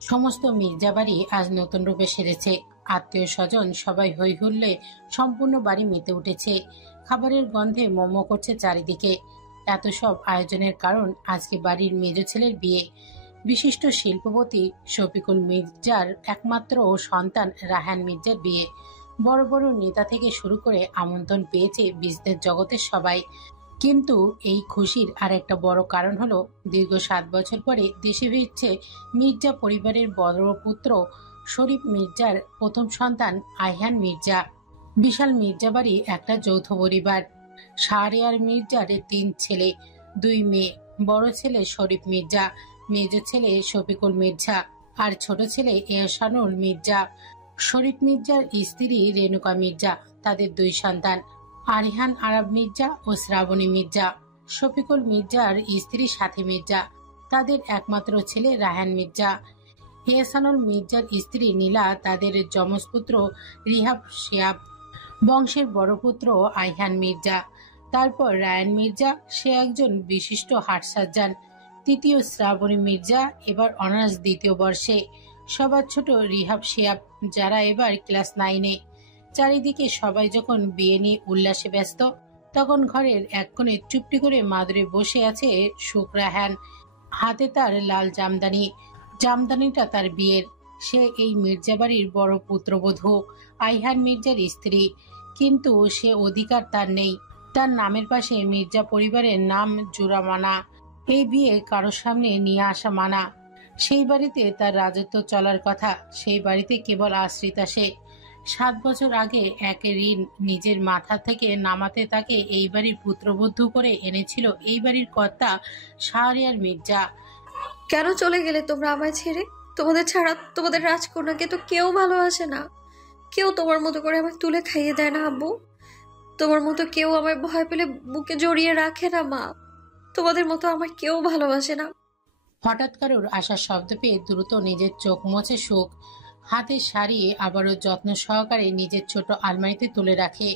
সমস্ত মির্জা বাড়ি আজ নতুন রূপে সেরেছে। আত্মীয় স্বজন সবাই হই হুল্লে সম্পূর্ণ বাড়ি মেতে উঠেছে। খাবারের গন্ধে মোমো করছে চারিদিকে। এত সব আয়োজনের কারণ আজকে বাড়ির মেজ ছেলের বিয়ে। বিশিষ্ট শিল্পপতি শফিকুল মির্জার একমাত্র সন্তান রায়হান মির্জার বিয়ে। বড় বড় নেতা থেকে শুরু করে আমন্ত্রণ পেয়েছে বিজনেস জগতের সবাই। কিন্তু এই খুশির আর একটা বড় কারণ হলো দীর্ঘ 7 বছর পরে দেশে ফিরছে মির্জা পরিবারের বড় পুত্র শরীফ মির্জার প্রথম সন্তান আয়হান মির্জা। বিশাল মির্জা বাড়ি একটা যৌথ পরিবার। শাহরিয়ার মির্জার 3 ছেলে 2 মেয়ে। বড় ছেলে শরীফ মির্জা, মেজ ছেলে শফিকুল মির্জা আর ছোট ছেলে এহসানুল মির্জা। শরীফ মির্জার স্ত্রী রেণুকা মির্জা, তাদের 2 সন্তান আরিহান আরব মির্জা ও শ্রাবণী মির্জা। শফিকুল মির্জার স্ত্রী সাথী মির্জা, তাদের একমাত্র ছেলে রায়হান মির্জা। এহসানুল মির্জার স্ত্রী নীলা, তাদের যমজ পুত্র রিহাব শিয়াব। বংশের বড় পুত্র আইহান মির্জা। তারপর রায়ান মির্জা, সে একজন বিশিষ্ট হাট সার্জন। তৃতীয় শ্রাবণী মির্জা, এবার অনার্স 2য় বর্ষে। সবার ছোট রিহাব শিয়াব, যারা এবার ক্লাস 9-এ। চারিদিকে সবাই যখন বিয়ে নিয়ে উল্লাসে ব্যস্ত, তখন ঘরের এক কোণে চুপটি করে মাদুরে বসে আছে সুখ রায়হান। হাতে তার লাল জামদানি, জামদানিটা তার বিয়ের। সে এই মির্জা বাড়ির বড় পুত্রবধূ, আইহান মির্জার স্ত্রী। কিন্তু সে অধিকার তার নেই। তার নামের পাশে মির্জা পরিবারের নাম জোড়া মানা। এই বিয়ে কারোর সামনে নিয়ে আসা মানা। সেই বাড়িতে তার রাজত্ব চলার কথা, সেই বাড়িতে কেবল আশ্রিতা সে। 7 বছর আগে এক ঋণ নিজের মাথা থেকে নামাতে তাকে এই বাড়ির পুত্রবধূ করে এনেছিল এই বাড়ির কর্তা শাহরিয়ার মির্জা। কেন চলে গেলে তোমরা আমায় ছেড়ে? তোমাদের ছাড়া তোমাদের রাজকন্যাকে তো কেউ ভালোবাসে না। কেউ তোমার মতো করে আমায় তুলে খাইয়ে দেয় না আব্বু। তোমার মতো কেউ আমায় ভয় পেলে বুকে জড়িয়ে রাখে না মা। তোমাদের মতো আমার কেউ ভালোবাসে না। হঠাৎ কারোর আসার শব্দ পেয়ে দ্রুত নিজের চোখ মুছে সুখ হাতে সারিয়ে আবারও যত্ন সহকারে নিজের ছোট আলমারিতে তুলে রাখে।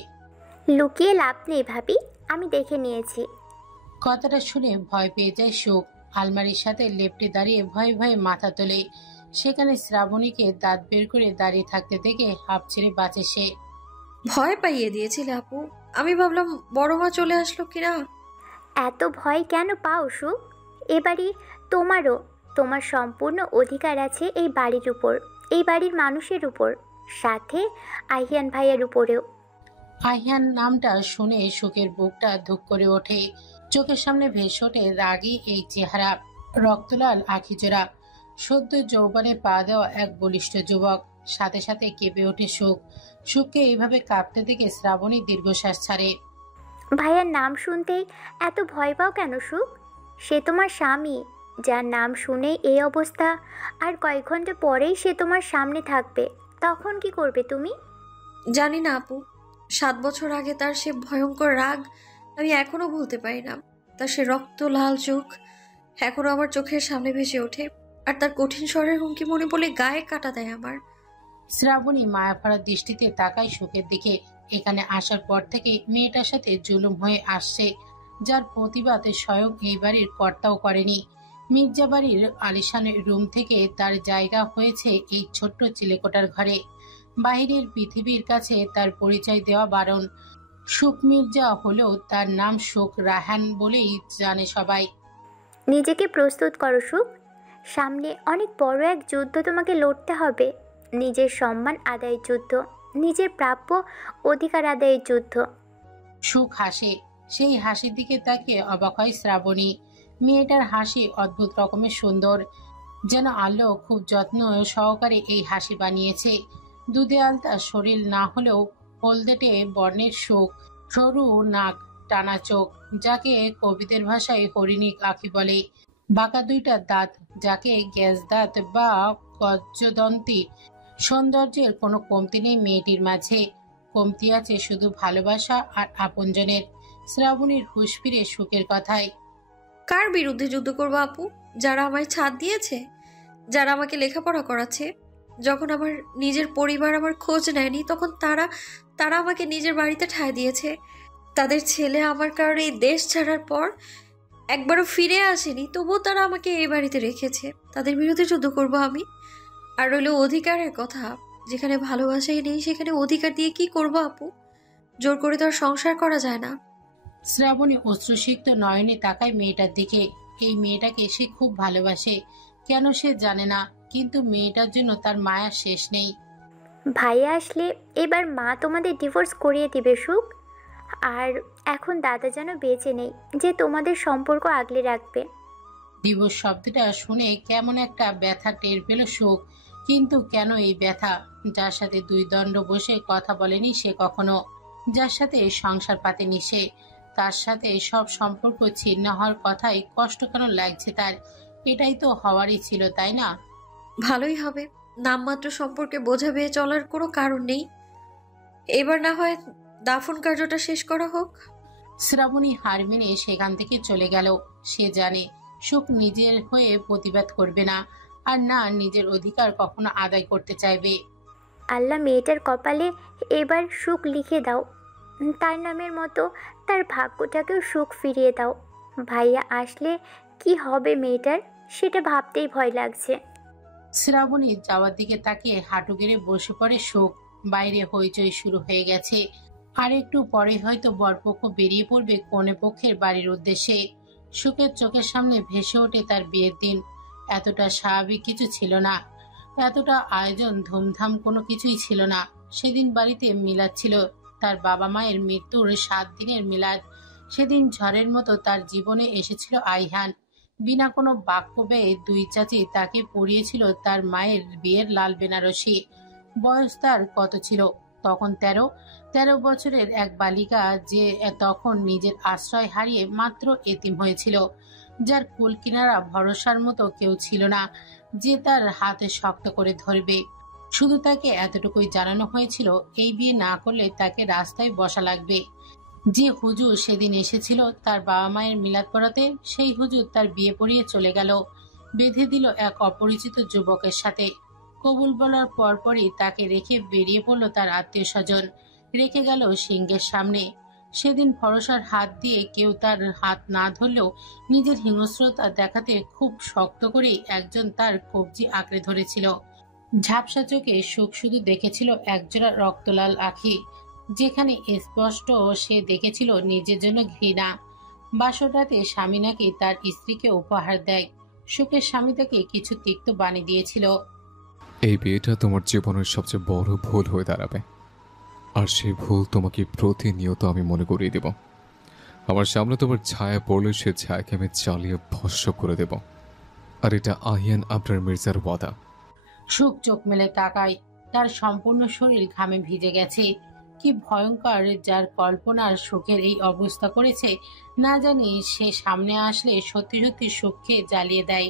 লুকিয়ে লাভ নেই ভাবি, আমি দেখে নিয়েছি। কথাটা শুনে ভয় পেয়ে যায় সুখ। আলমারির সাথে লেপ্টে দাঁড়িয়ে ভয়ে ভয়ে মাথা তোলে। সেখানে শ্রাবণীকে দাঁত বের করে দাঁড়িয়ে থাকতে দেখে হাঁপ ছেড়ে বাঁচে সে। ভয় পাইয়ে দিয়েছিলে আপু। আমি ভাবলাম বড় মা চলে আসলো কিনা। এত ভয় কেন পাও সুখ? এ বাড়ি তোমারও। তোমার সম্পূর্ণ অধিকার আছে এই বাড়ির উপর, এই বাড়ির মানুষের উপর, সাথে আহিয়ান ভাইয়ের উপরেও। আহিয়ান নামটা শুনে সুখের বুকটা ধুক করে ওঠে। চোখের সামনে ভেসে ওঠে রাগী এই চেহারা, রক্তলাল আখিজোড়া, সদ্য যৌবনে পা দেওয়া এক বলিষ্ঠ যুবক। সাথে সাথে কেঁপে ওঠে সুখ। সুখকে এইভাবে কাঁপতে দেখে শ্রাবণী দীর্ঘশ্বাস ছাড়ে। ভাইয়ার নাম শুনতেই এত ভয় পাও কেন সুখ? সে তোমার স্বামী, যার নাম শুনেই এই অবস্থা। আর কয়েক ঘন্টা পরেই সে তোমার সামনে থাকবে, তখন কি করবে তুমি? জানি না আপু। 7 বছর আগে তার সে ভয়ঙ্কর রাগ আমি এখনো ভুলতে পারি না। তার সে রক্ত লাল চোখ এখনো আমার চোখের সামনে ভেসে ওঠে। আর তার কঠিন স্বরের হুমকি মনে পড়লে গায়ে কাটা দেয় আমার। শ্রাবণী মায়াভরা দৃষ্টিতে তাকায় সুখের দিকে। এখানে আসার পর থেকে মেয়েটার সাথে জুলুম হয়ে আসছে, যার প্রতিবাদ স্বয়ং এই বাড়ির কর্তাও করেনি। মির্জা বাড়ির আলিশান রুম থেকে তার জায়গা হয়েছে এই ছোট্ট চিলেকোঠার ঘরে। বাহিরের পৃথিবীর কাছে তার পরিচয় দেওয়া বারণ। সুখ মির্জা হলেও তার নাম সুখ রায়হান বলেই জানে সবাই। নিজেকে প্রস্তুত করো সুখ, সামনে অনেক বড় এক যুদ্ধ তোমাকে লড়তে হবে। নিজের সম্মান আদায়ের যুদ্ধ, নিজের প্রাপ্য অধিকার আদায়ের যুদ্ধ। সুখ হাসে। সেই হাসির দিকে তাকিয়ে অবাক হয় শ্রাবণী। মেয়েটার হাসি অদ্ভুত রকমের সুন্দর, যেন আলো খুব যত্ন সহকারে এই হাসি বানিয়েছে। দুধে আলতা শরীর না হলেও হলদেটে বর্ণের সুখ, সরু নাক, টানা চোখ, যাকে কবিদের ভাষায় হরিণী আঁখি বলে, বাঁকা 2টা দাঁত, যাকে গ্যাস দাঁত বা গজ্জদন্তি। সৌন্দর্যের কোনো কমতি নেই মেয়েটির মাঝে, কমতি আছে শুধু ভালোবাসা আর আপনজনের। শ্রাবণীর হুঁশ ফিরে সুখের কথায়। কার বিরুদ্ধে যুদ্ধ করবো আপু? যারা আমায় ছাদ দিয়েছে, যারা আমাকে লেখাপড়া করাচ্ছে। যখন আমার নিজের পরিবার আমার খোঁজ নেয়নি, তখন তারা তারা আমাকে নিজের বাড়িতে ঠাঁই দিয়েছে। তাদের ছেলে আমার কারণে এই দেশ ছাড়ার পর একবারও ফিরে আসেনি, তবুও তারা আমাকে এই বাড়িতে রেখেছে। তাদের বিরুদ্ধে যুদ্ধ করব আমি? আর রইল অধিকারের কথা, যেখানে ভালোবাসাই নেই সেখানে অধিকার দিয়ে কি করব আপু? জোর করে তো আর সংসার করা যায় না। শ্রাবণী অশ্রুসিক্ত নয়নে তাকায় মেয়েটার দিকে। এই মেয়েটাকে সে খুব ভালোবাসে, কেন সে জানে না, কিন্তু মেয়েটার জন্য তার মায়ার শেষ নেই। ভাইয়া আসলে এবার মা তোমাদের ডিভোর্স করিয়ে দিবে সুখ। আর এখন দাদা যেন বেঁচে নেই যে তোমাদের সম্পর্ক আগলে রাখবে। দিবস শব্দটা শুনে কেমন একটা ব্যথা টের পেল সুখ। কিন্তু কেন এই ব্যথা? যার সাথে দুই দণ্ড বসে কথা বলেনি সে কখনো, যার সাথে সংসার পাতেনি সে, তার সাথে সব সম্পর্ক ছিন্ন হওয়ার কথাই কষ্ট কেন লাগছে তার? এটাই তো হওয়ারই ছিল, তাই না? ভালোই হবে, নামমাত্র সম্পর্কে বোঝা বেয়ে চলার কোনো কারণ নেই। এবার না হয় দাফন কার্যটা শেষ করা হোক। শ্রাবণী হার মেনে সেখান থেকে চলে গেল। সে জানে সুখ নিজের হয়ে প্রতিবাদ করবে না, আর না নিজের অধিকার কখনো আদায় করতে চাইবে। আল্লাহ মেয়েটার কপালে এবার সুখ লিখে দাও, তার নামের মতো তার ভাগ্যটাকেও সুখ ফিরিয়ে দাও। ভাইয়া আসলে কি হবে মেয়েটার, সেটা ভাবতেই ভয় লাগছে। শ্রাবণী যাওয়ার দিকে তাকিয়ে হাঁটু গেড়ে বসে পড়ে সুখ। বাইরে হইচই শুরু হয়ে গেছে। আর একটু পরে হয়তো বরপক্ষ বেরিয়ে পড়বে কনে পক্ষের বাড়ির উদ্দেশ্যে। সুখের চোখের সামনে ভেসে ওঠে তার বিয়ের দিন। এতটা স্বাভাবিক কিছু ছিল না, এতটা আয়োজন ধুমধাম কোনো কিছুই ছিল না। সেদিন বাড়িতে মিলাদ ছিল, তার বাবা মায়ের মৃত্যুর 7 দিনের মিলাদ। সেদিন ঝড়ের মতো তার জীবনে এসেছিল আইহান। বিনা কোনো বাক্য ব্যয়ে দুই চাচি তাকে পরিয়েছিল তার মায়ের বিয়ের লাল বেনারসি। বয়স তার কত ছিল তখন? 13 বছরের এক বালিকা, যে তখন নিজের আশ্রয় হারিয়ে মাত্র এতিম হয়েছিল, যার কুল কিনারা ভরসার মতো কেউ ছিল না যে তার হাতে শক্ত করে ধরবে। শুধু তাকে এতটুকুই জানানো হয়েছিল, এই বিয়ে না করলে তাকে রাস্তায় বসা লাগবে। যে হুজুর সেদিন এসেছিল তার বাবা মায়ের মিলাদ পড়াতে, সেই হুজুর তার বিয়ে পড়িয়ে চলে গেল, বেঁধে দিল এক অপরিচিত যুবকের সাথে। কবুল বলার পরপরই তাকে রেখে বেরিয়ে পড়ল তার আত্মীয় স্বজন, রেখে গেল সিংহের সামনে। সেদিন ভরসার হাত দিয়ে কেউ তার হাত না ধরলেও নিজের হিংস্রতা দেখাতে খুব শক্ত করেই একজন তার কবজি আঁকড়ে ধরেছিল। ঝাপসা চোখে সুখ শুধু দেখেছিল একজোড়া রক্তলাল আঁখি, যেখানে স্পষ্ট সে দেখেছিল নিজের জন্য ঘৃণা। বাসরাতে স্বামী নাকি তার স্ত্রীকে উপহার দেয়। সুখের স্বামী তাকে কিছু তিক্ত বাণী দিয়েছিল। এই বিয়েটা তোমার জীবনের সবচেয়ে বড় ভুল হয়ে দাঁড়াবে, আর সেই ভুল তোমাকে প্রতিনিয়ত আমি মনে করিয়ে দেব। আমার সামনে তোমার ছায়া পড়লে সে ছায়াকে আমি চালিয়ে ভস্ম করে দেব। আর এটা আহিয়ান আবরার মির্জার ওয়াদা। সুখ চোখ মেলে তাকায়, তার সম্পূর্ণ শরীর ঘামে ভিজে গেছে। কি ভয়ঙ্কর যার কল্পনার সুখের এই অবস্থা করেছে না জানি। সে সামনে আসলে সত্যি সত্যি সুখকে জ্বালিয়ে দেয়।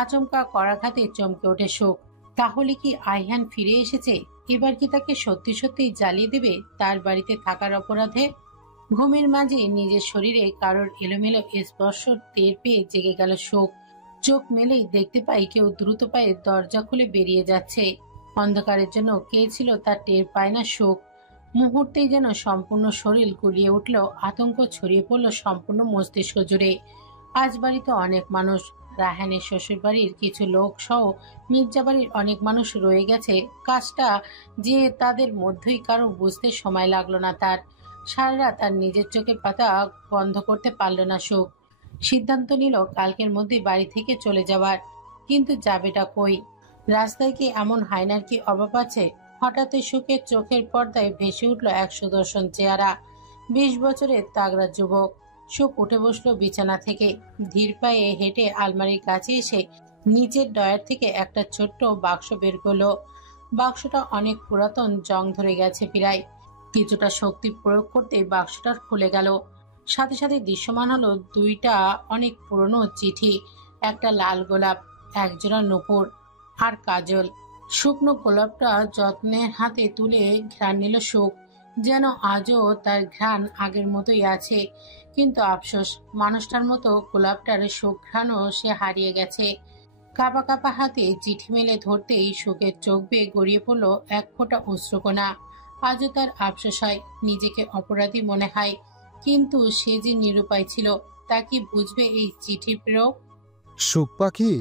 আচমকা করাঘাতে চমকে ওঠে সুখ। তাহলে কি আইহান ফিরে এসেছে? এবার কি তাকে সত্যি সত্যি জ্বালিয়ে দেবে তার বাড়িতে থাকার অপরাধে? ঘুমের মাঝে নিজের শরীরে কারোর এলোমেলো স্পর্শ টের পেয়ে জেগে গেল সুখ। চোখ মেলেই দেখতে পাই কেউ দ্রুত পায়ে দরজা খুলে বেরিয়ে যাচ্ছে। অন্ধকারের জন্য কে ছিল তার টের পায় না সুখ। মুহূর্তেই যেন সম্পূর্ণ শরীর গুলিয়ে উঠল, আতঙ্ক ছড়িয়ে পড়ল সম্পূর্ণ মস্তিষ্ক জুড়ে। আজ বাড়িতে অনেক মানুষ, রাহানের শ্বশুর বাড়ির কিছু লোক সহ মির্জা বাড়ির অনেক মানুষ রয়ে গেছে। কাজটা যে তাদের মধ্যেই কারো বুঝতে সময় লাগলো না তার। সারা রাত আর নিজের চোখে পাতা বন্ধ করতে পারল না সুখ। সিদ্ধান্ত নিল কালকের মধ্যে বাড়ি থেকে চলে যাওয়ার। কিন্তু যাবেটা কই? রাস্তায় কি এমন হায়নার কি অভাব আছে? হঠাৎই সুখের চোখের পর্দায় ভেসে উঠল এক সুদর্শন চেহারা। 20 বছরের তাগড়া যুবক। সুখ উঠে বসলো বিছানা থেকে, ধীর পায়ে হেঁটে আলমারির কাছে এসে নিচের ডয়ার থেকে একটা ছোট্ট বাক্স বের করলো। বাক্সটা অনেক পুরাতন, জং ধরে গেছে প্রায়। কিছুটা শক্তি প্রয়োগ করতে বাক্সটা খুলে গেল। সাথে সাথে দৃশ্যমান হলো 2টা অনেক পুরনো চিঠি, একটা লাল গোলাপ, একজোড়া নূপুর আর কাজল। শুকনো গোলাপটা যত্নের হাতে তুলে ঘ্রাণ নিল সুখ, যেন আজও তার ঘ্রাণ আগের মতোই আছে। কিন্তু আফসোস, মানুষটার মতো গোলাপটার সুখ ঘ্রাণও সে হারিয়ে গেছে। কাঁপা কাঁপা হাতে চিঠি মেলে ধরতেই সুখের চোখ বেয়ে গড়িয়ে পড়ল এক ফোঁটা অশ্রুকণা। আজও তার আফসোস হয়, নিজেকে অপরাধী মনে হয়। কিন্তু সে যে নিরুপায় ছিল, তা কি বুঝবে এই চিঠি প্রেরক? সুখ পাখি,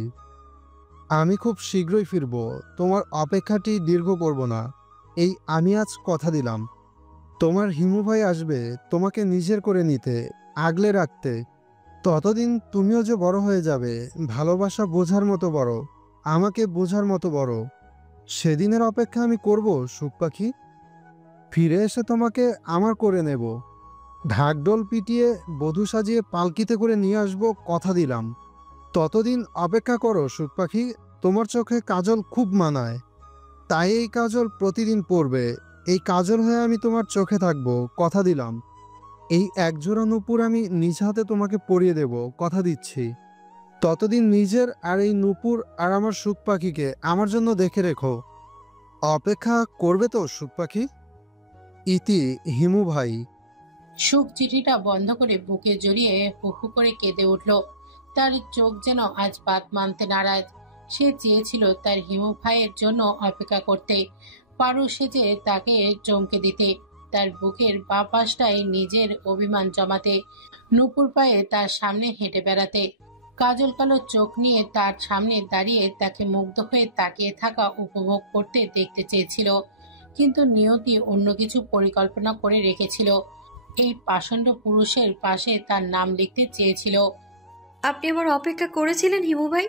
আমি খুব শীঘ্রই ফিরব। তোমার অপেক্ষাটি দীর্ঘ করব না। এই আমি আজ কথা দিলাম, তোমার হিমু ভাই আসবে তোমাকে নিজের করে নিতে, আগলে রাখতে। ততদিন তুমিও যে বড় হয়ে যাবে, ভালোবাসা বোঝার মতো বড়, আমাকে বোঝার মতো বড়। সেদিনের অপেক্ষা আমি করব সুখ পাখি। ফিরে এসে তোমাকে আমার করে নেব, ঢাকঢোল পিটিয়ে বধূ সাজিয়ে পালকিতে করে নিয়ে আসবো, কথা দিলাম। ততদিন অপেক্ষা করো সুখ পাখি। তোমার চোখে কাজল খুব মানায়, তাই এই কাজল প্রতিদিন পরবে। এই কাজল হয়ে আমি তোমার চোখে থাকবো, কথা দিলাম। এই একজোড়া নূপুর আমি নিজ হাতে তোমাকে পরিয়ে দেব, কথা দিচ্ছি। ততদিন নিজের আর এই নূপুর আর আমার সুখ পাখিকে আমার জন্য দেখে রেখো। অপেক্ষা করবে তো সুখ পাখি? ইতি, হিমু ভাই। সুখ চিঠিটা বন্ধ করে বুকে জড়িয়ে হু হু করে কেঁদে উঠল। তার চোখ যেন আজ বাত মানতে নারাজ। সে চেয়েছিল তার হিমু ভাইয়ের জন্য অপেক্ষা করতে, পারু সেজে তাকে চমকে দিতে, তার বুকের বাঁ পাশটায় নিজের অভিমান জমাতে, নূপুর পায়ে তার সামনে হেঁটে বেড়াতে, কাজল কালো চোখ নিয়ে তার সামনে দাঁড়িয়ে তাকে মুগ্ধ হয়ে তাকিয়ে থাকা উপভোগ করতে দেখতে চেয়েছিল। কিন্তু নিয়তি অন্য কিছু পরিকল্পনা করে রেখেছিল। এই পাষণ্ড পুরুষের পাশে তার নাম লিখতে চেয়েছিল। আপনি আমার অপেক্ষা করেছিলেন হিমু ভাই?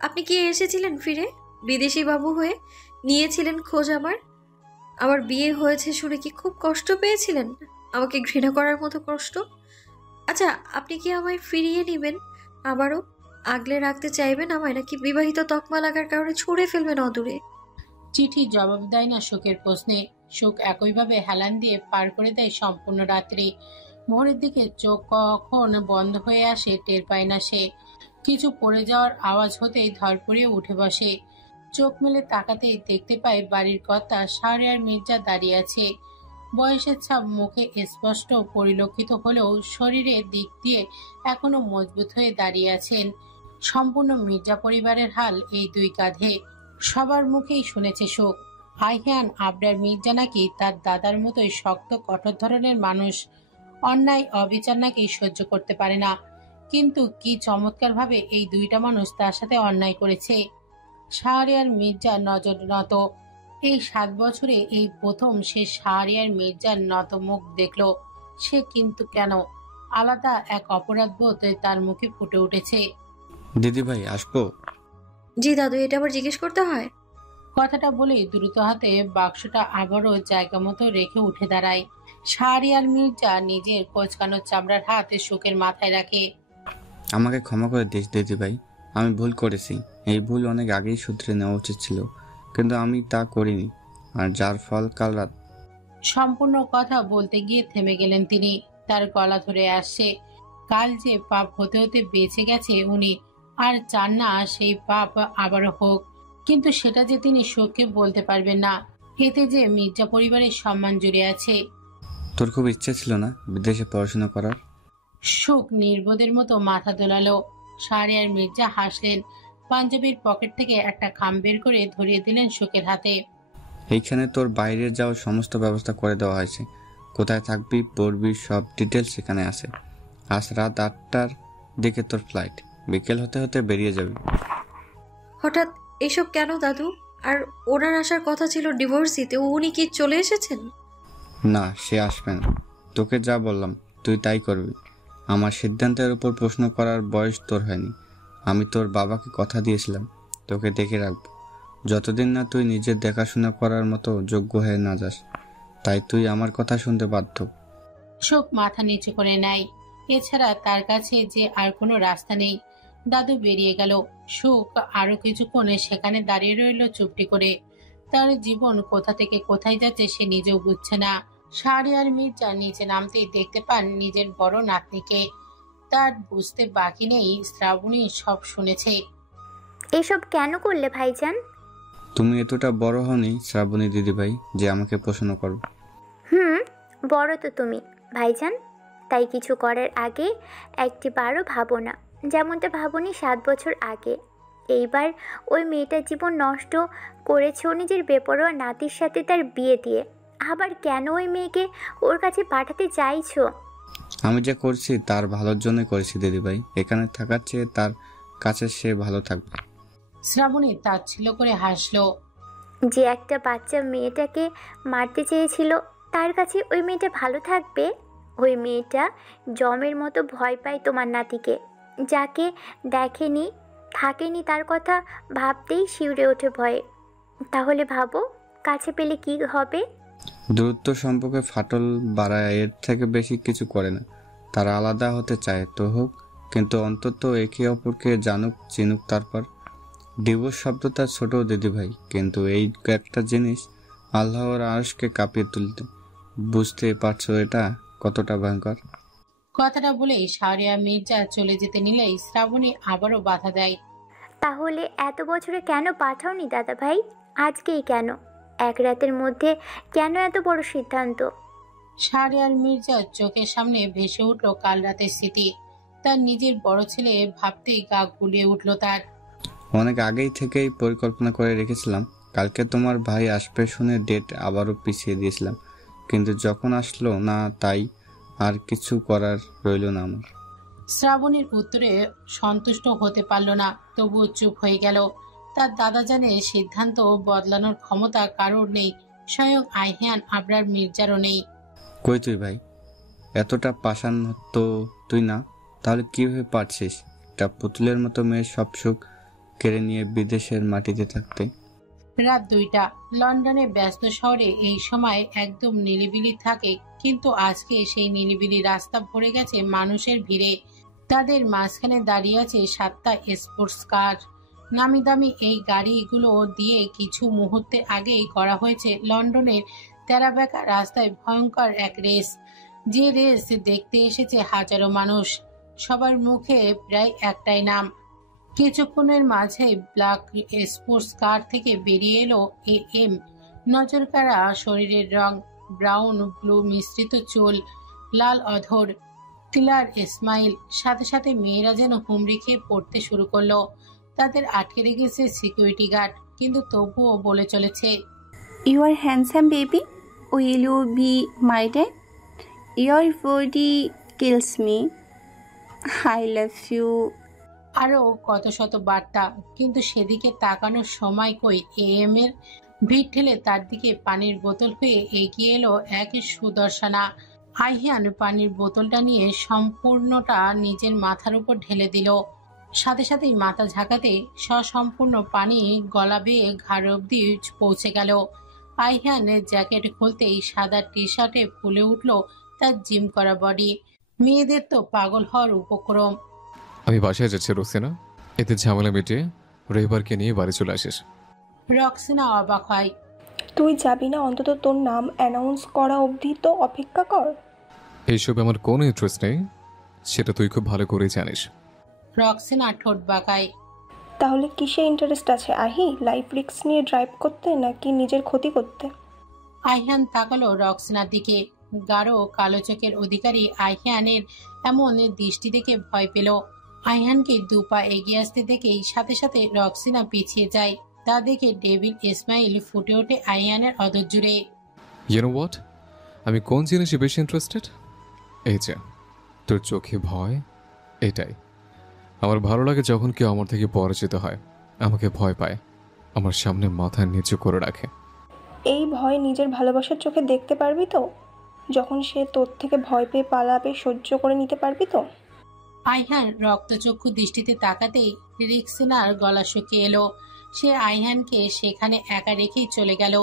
আপনি কি এসেছিলেন ফিরে বিদেশি বাবু হয়ে? নিয়েছিলেন খোঁজ আমার বিয়ে হয়েছে শুনে কি খুব কষ্ট পেয়েছিলেন? আমাকে ঘৃণা করার মতো কষ্ট? আচ্ছা, আপনি কি আমায় ফিরিয়ে নেবেন? আবারও আগলে রাখতে চাইবেন আমায়, নাকি বিবাহিত তকমা লাগার কারণে ছুঁড়ে ফেলবেন অদূরে? চিঠি জবাব দেয় না শোকের প্রশ্নে। শোক একইভাবে হেলান দিয়ে পার করে দেয় সম্পূর্ণ রাত্রি। ভোরের দিকে চোখ কখন বন্ধ হয়ে আসে টের পায় না সে। কিছু পড়ে যাওয়ার আওয়াজ হতেই ধরপড়িয়ে উঠে বসে। চোখ মেলে তাকাতেই দেখতে পায় বাড়ির কর্তা শাহরিয়ার মির্জা দাঁড়িয়ে আছে। বয়সের ছাপ মুখে স্পষ্ট পরিলক্ষিত হলেও শরীরের দিক দিয়ে এখনো মজবুত হয়ে দাঁড়িয়ে আছেন। সম্পূর্ণ মির্জা পরিবারের হাল এই দুই কাঁধে। সবার মুখেই শুনেছে শোক। আইহান আবরার মির্জা নাকি তার দাদার মতোই শক্ত কঠোর ধরনের মানুষ, অন্যায় অবিচার নাকি সহ্য করতে পারে না। কিন্তু কি চমৎকার ভাবে এই দুইটা মানুষ তার সাথে অন্যায় করেছে। শাহরিয়ার মির্জা নজর নত। এই 7 বছরে এই প্রথম সে শাহরিয়ার মির্জার নত মুখ দেখল। সে কিন্তু কেন আলাদা এক অপরাধ বোধ তার মুখে ফুটে উঠেছে। দিদি ভাই আসবো? জি দাদু, এটা আবার জিজ্ঞেস করতে হয়? কথাটা বলেই দ্রুত হাতে বাক্সটা আবারও জায়গা মতো রেখে উঠে দাঁড়ায়। শাহরিয়ার মির্জা নিজের কোচকানো চামড়ার হাতে শোকের মাথায় রাখে। আমাকে ক্ষমা করে দিস দিদি ভাই, আমি ভুল করেছি। এই ভুল অনেক আগেই শুধরে নেওয়া উচিত ছিল, কিন্তু আমি তা করিনি, আর যার ফল কাল রাত। সম্পূর্ণ কথা বলতে গিয়ে থেমে গেলেন তিনি। তার গলা ধরে আসছে। কাল যে পাপ হতে হতে বেঁচে গেছে উনি, আর চান না সেই পাপ আবারও হোক। কিন্তু সেটা যে তিনি শোককে বলতে পারবেন না। এতে যে মির্জা পরিবারের সম্মান জুড়ে আছে। তোর খুব ইচ্ছে ছিল না বিদেশে পড়াশোনা করার? শোক নির্বোধের মতো মাথা দোলালো। শাহরিয়ার মির্জা হাসলেন। পাঞ্জাবির পকেট থেকে একটা খাম বের করে ধরিয়ে দিলেন শোকের হাতে। এইখানে তোর বাইরে যাওয়ার সমস্ত ব্যবস্থা করে দেওয়া হয়েছে। কোথায় থাকবি, পড়বি, সব ডিটেলস এখানে আছে। আজ রাত 8টার দিকে তোর ফ্লাইট, বিকেল হতে হতে বেরিয়ে যাবি। হঠাৎ এসব কেন দাদু? আর ওনার আসার কথা ছিল ডিভোর্স দিতে, উনি কি চলে এসেছেন? না, সে আসবে না। তোকে যা বললাম তুই তাই করবি। আমার সিদ্ধান্তের উপর প্রশ্ন করার বয়স তোর হয়নি। আমি তোর বাবাকে কথা দিয়েছিলাম তোকে দেখে রাখবো, যতদিন না তুই নিজের দেখাশোনা করার মতো যোগ্য হয়ে না যাস। তাই তুই আমার কথা শুনতে বাধ্য। শোক মাথা নিচু করে নেয়। এছাড়া তার কাছে যে আর কোনো রাস্তা নেই। দাদু বেরিয়ে গেল। শোক আরো কিছুক্ষণ সেখানে দাঁড়িয়ে রইল চুপটি করে। তার জীবন কোথা থেকে কোথায় যাচ্ছে সে নিজেও বুঝছে না। শাহরিয়ার মির্জা নিচে নামতেই দেখতে পান নিজের বড় নাতনিকে। তার বুঝতে বাকি নেই শ্রাবণী সব শুনেছে। এসব কেন করলে ভাইজান? তুমি এতটা বড় হওনি শ্রাবণী দিদিভাই যে আমাকে প্রশ্ন করো। বড় তো তুমি ভাইজান, তাই কিছু করার আগে একটিবারও ভাবো না, যেমনটা ভাবনি 7 বছর আগে। এইবার ওই মেয়েটার জীবন নষ্ট করেছো নিজের বেপরোয়া নাতির সাথে তার বিয়ে দিয়ে। আবার কেন ওই মেয়েকে ওর কাছে পাঠাতে চাইছো? আমি যা করছি তার ভালোর জন্যই করেছি দিদিভাই। এখানে থাকার চেয়ে তার কাছে সে ভালো থাকবে। শ্রাবণী তাচ্ছিল্য করে হাসলো। যে একটা বাচ্চা মেয়েটাকে মারতে চেয়েছিল, তার কাছে ওই মেয়েটা ভালো থাকবে? ওই মেয়েটা জমের মতো ভয় পায় তোমার নাতিকে। যাকে দেখেনি, থাকেনি, তার কথা ভাবতেই শিউরে ওঠে ভয়ে। তাহলে ভাবো কাছে পেলে কি হবে। দূরত্ব সম্পর্কে ফাটল বাড়ায়, এর থেকে বেশি কিছু করে না। তারা আলাদা হতে চায় তো হোক, কিন্তু অন্তত একে অপরকে জানুক, চিনুক। তারপর ডিভোর্স শব্দটা ছোট দিদিভাই, কিন্তু এই একটা জিনিস আল্লাহর আরশকে কাঁপিয়ে তুলতে। বুঝতে পারছো এটা কতটা ভয়ঙ্কর? কথাটা বলেই শাহরিয়া মির্জা চলে যেতে নিলেই শ্রাবণী আবারও বাধা দেয়। তাহলে এত বছরে কেন পাঠাওনি দাদা ভাই? আজকেই কেন? এক রাতের মধ্যে কেন এত বড় সিদ্ধান্ত? শাহরিয়ার মির্জার চোখের সামনে ভেসে উঠল কাল রাতের স্মৃতি। তার নিজের বড় ছেলে ভাবতেই গা গুলিয়ে উঠল তার। অনেক আগেই থেকেই পরিকল্পনা করে রেখেছিলাম, কালকে তোমার ভাই আসবে শুনে ডেট আবারও পিছিয়ে দিয়েছিলাম, কিন্তু যখন আসলো না তাই আর কিছু করার রইল না আমার। শ্রাবণীর উত্তরে সন্তুষ্ট হতে পারল না, তবুও চুপ হয়ে গেল। তার দাদা জানে সিদ্ধান্ত বদলানোর ক্ষমতা কারোর নেই, স্বয়ং আইহান আবরার মির্জারও নেই। কই তুই ভাই? এতটা পাষাণ তো তুই না, তাহলে কিভাবে পারছিস একটা পুতুলের মতো মেয়ের সব সুখ কেড়ে নিয়ে বিদেশের মাটিতে থাকতে? রাত 2টা। লন্ডনে ব্যস্ত শহরে এই সময় একদম নিরিবিলি থাকে, কিন্তু আজকে সেই নিরিবিলি রাস্তা ভরে গেছে মানুষের ভিড়ে। তাদের মাঝখানে দাঁড়িয়ে আছে 7টা স্পোর্টস কার। নামি দামি এই গাড়িগুলো দিয়ে কিছু মুহূর্তে আগেই করা হয়েছে লন্ডনের তেরাবেঁকা রাস্তায় ভয়ঙ্কর এক রেস। যে রেস দেখতে এসেছে হাজারো মানুষ, সবার মুখে প্রায় একটাই নাম। কিছুক্ষণের মাঝে ব্ল্যাক স্পোর্টস কার থেকে বেরিয়ে এলো AM। নজর কাড়া শরীরের রং, ব্রাউন ব্লু মিশ্রিত চুল, লাল অধর, কিলার স্মাইল। সাথে সাথে মেয়েরা যেন হুমড়ি খেয়ে পড়তে শুরু করলো। তাদের আটকে রেখেছে সিকিউরিটি গার্ড, কিন্তু তবুও বলে চলেছে, You are handsome, baby. Will you be my dad? Your body kills me. I love you. আরো কত শত বার্তা, কিন্তু সেদিকে তাকানোর সময় কই। AM এর ভিড় ঠেলে তার দিকে পানির বোতল হয়ে এগিয়ে এলো এক সুদর্শনা। আইহান পানির বোতলটা নিয়ে সম্পূর্ণটা নিজের মাথার উপর ঢেলে দিল। সাথে সাথেই মাথা ঝাঁকাতে সসম্পূর্ণ পানি গলা বেয়ে ঘাড় অব্দি পৌঁছে গেল। আইহানের জ্যাকেট খুলতেই সাদা টি শার্টে ফুলে উঠল তার জিম করা বডি। মেয়েদের তো পাগল হওয়ার উপক্রম। আমি বাসায় যাচ্ছি রোসিনা, এতে ঝামেলা মিটিয়ে রবিবারকে নিয়ে বাড়ি চলে আসিস। রক্সিনা অবাক হয়। তুই যাবি না? অন্তত তোর নাম অ্যানাউন্স করা অবধি তো অপেক্ষা কর। এইসবে আমার কোনো ইন্টারেস্ট নেই, সেটা তুই খুব ভালো করেই জানিস। রক্সিনা ঠোঁট বাঁকায়। তাহলে কিসে ইন্টারেস্ট আছে আহি? লাইফ রিস্ক নিয়ে ড্রাইভ করতে নাকি নিজের ক্ষতি করতে? আইহান তাকালো রক্সিনার দিকে। গাঢ় কালো চোখের অধিকারী আইহানের এমন দৃষ্টি দেখে ভয় পেল। আইহানকে 2 পা এগিয়ে আসতে দেখেই সাথে সাথে রক্সিনা পিছিয়ে যায়। তা দেখে ডেভিড ইসমাইল ফুটে ওঠে আইহানের অধর জুড়ে। ইউ নো হোয়াট, আমি কোন জিনিসে বেশি ইন্টারেস্টেড? এই যে তোর চোখে ভয়, এটাই আমার ভালো লাগে। যখন কেউ আমার থেকে পরাজিত হয়, আমাকে ভয় পায়, আমার সামনে মাথা নিচু করে রাখে। এই ভয় নিজের ভালোবাসার চোখে দেখতে পারবি তো? যখন সে তোর থেকে ভয় পেয়ে পালাবে, সহ্য করে নিতে পারবি তো? আইহান রক্তচক্ষু দৃষ্টিতে তাকাতেই রিক্সিনার গলা শুকিয়ে এলো। সে আইহানকে সেখানে একা রেখেই চলে গেল,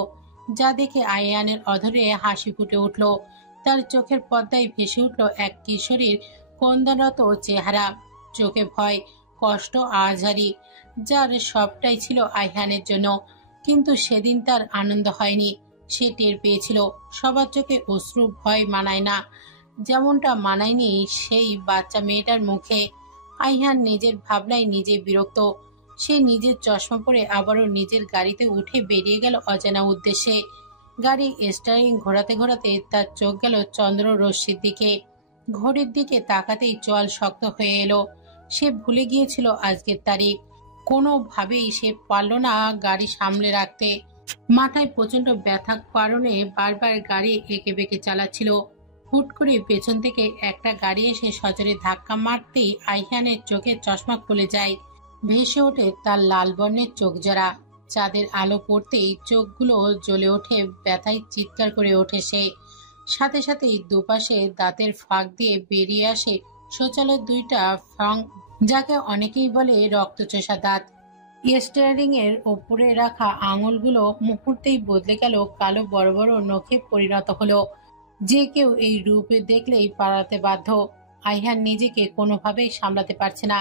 যা দেখে আইহানের অধরে হাসি ফুটে উঠল। তার চোখের পর্দায় ভেসে উঠল এক কিশোরীর ক্রন্দনরত চেহারা, চোখে ভয়, কষ্ট, আহাজারি, যার সবটাই ছিল আইহানের জন্য। কিন্তু সেদিন তার আনন্দ হয়নি। সে টের পেয়েছিল সবার চোখে অশ্রু ভয় মানায় না, যেমনটা মানায়নি সেই বাচ্চা মেয়েটার মুখে। আইহান নিজের ভাবনায় নিজে বিরক্ত। সে নিজের চশমা পরে আবারও নিজের গাড়িতে উঠে বেরিয়ে গেল অজানা উদ্দেশ্যে। গাড়ি স্টারিং ঘোরাতে ঘোরাতে তার চোখ গেল চন্দ্র রশ্মির দিকে। ঘড়ির দিকে তাকাতেই চোয়াল শক্ত হয়ে এলো। সে ভুলে গিয়েছিল আজকের তারিখ। কোনোভাবেই সে পারল না গাড়ি সামলে রাখতে। মাথায় প্রচন্ড ব্যথার কারণে বারবার গাড়ি এঁকে বেঁকে চালাচ্ছিল। হুট করে পেছন থেকে একটা গাড়ি এসে সজোরে ধাক্কা মারতেই আইহানের চোখের চশমা খুলে যায়। ভেসে ওঠে তার লাল বর্ণের চোখ জোড়া। চাঁদের আলো পড়তেই চোখগুলো জ্বলে ওঠে, ব্যথায় চিৎকার করে ওঠে সে। সাথে সাথেই দুপাশে দাঁতের ফাঁক দিয়ে বেরিয়ে আসে শৌচালয়ের দুইটা ফাং, যাকে অনেকেই বলে রক্তচোষা দাঁত। স্টিয়ারিং এর ওপরে রাখা আঙুলগুলো মুহূর্তেই বদলে গেল, কালো বড় বড় নখে পরিণত হলো। যে কেউ এই রূপে দেখলেই পালাতে বাধ্য। আইহান নিজেকে কোনোভাবেই সামলাতে পারছে না।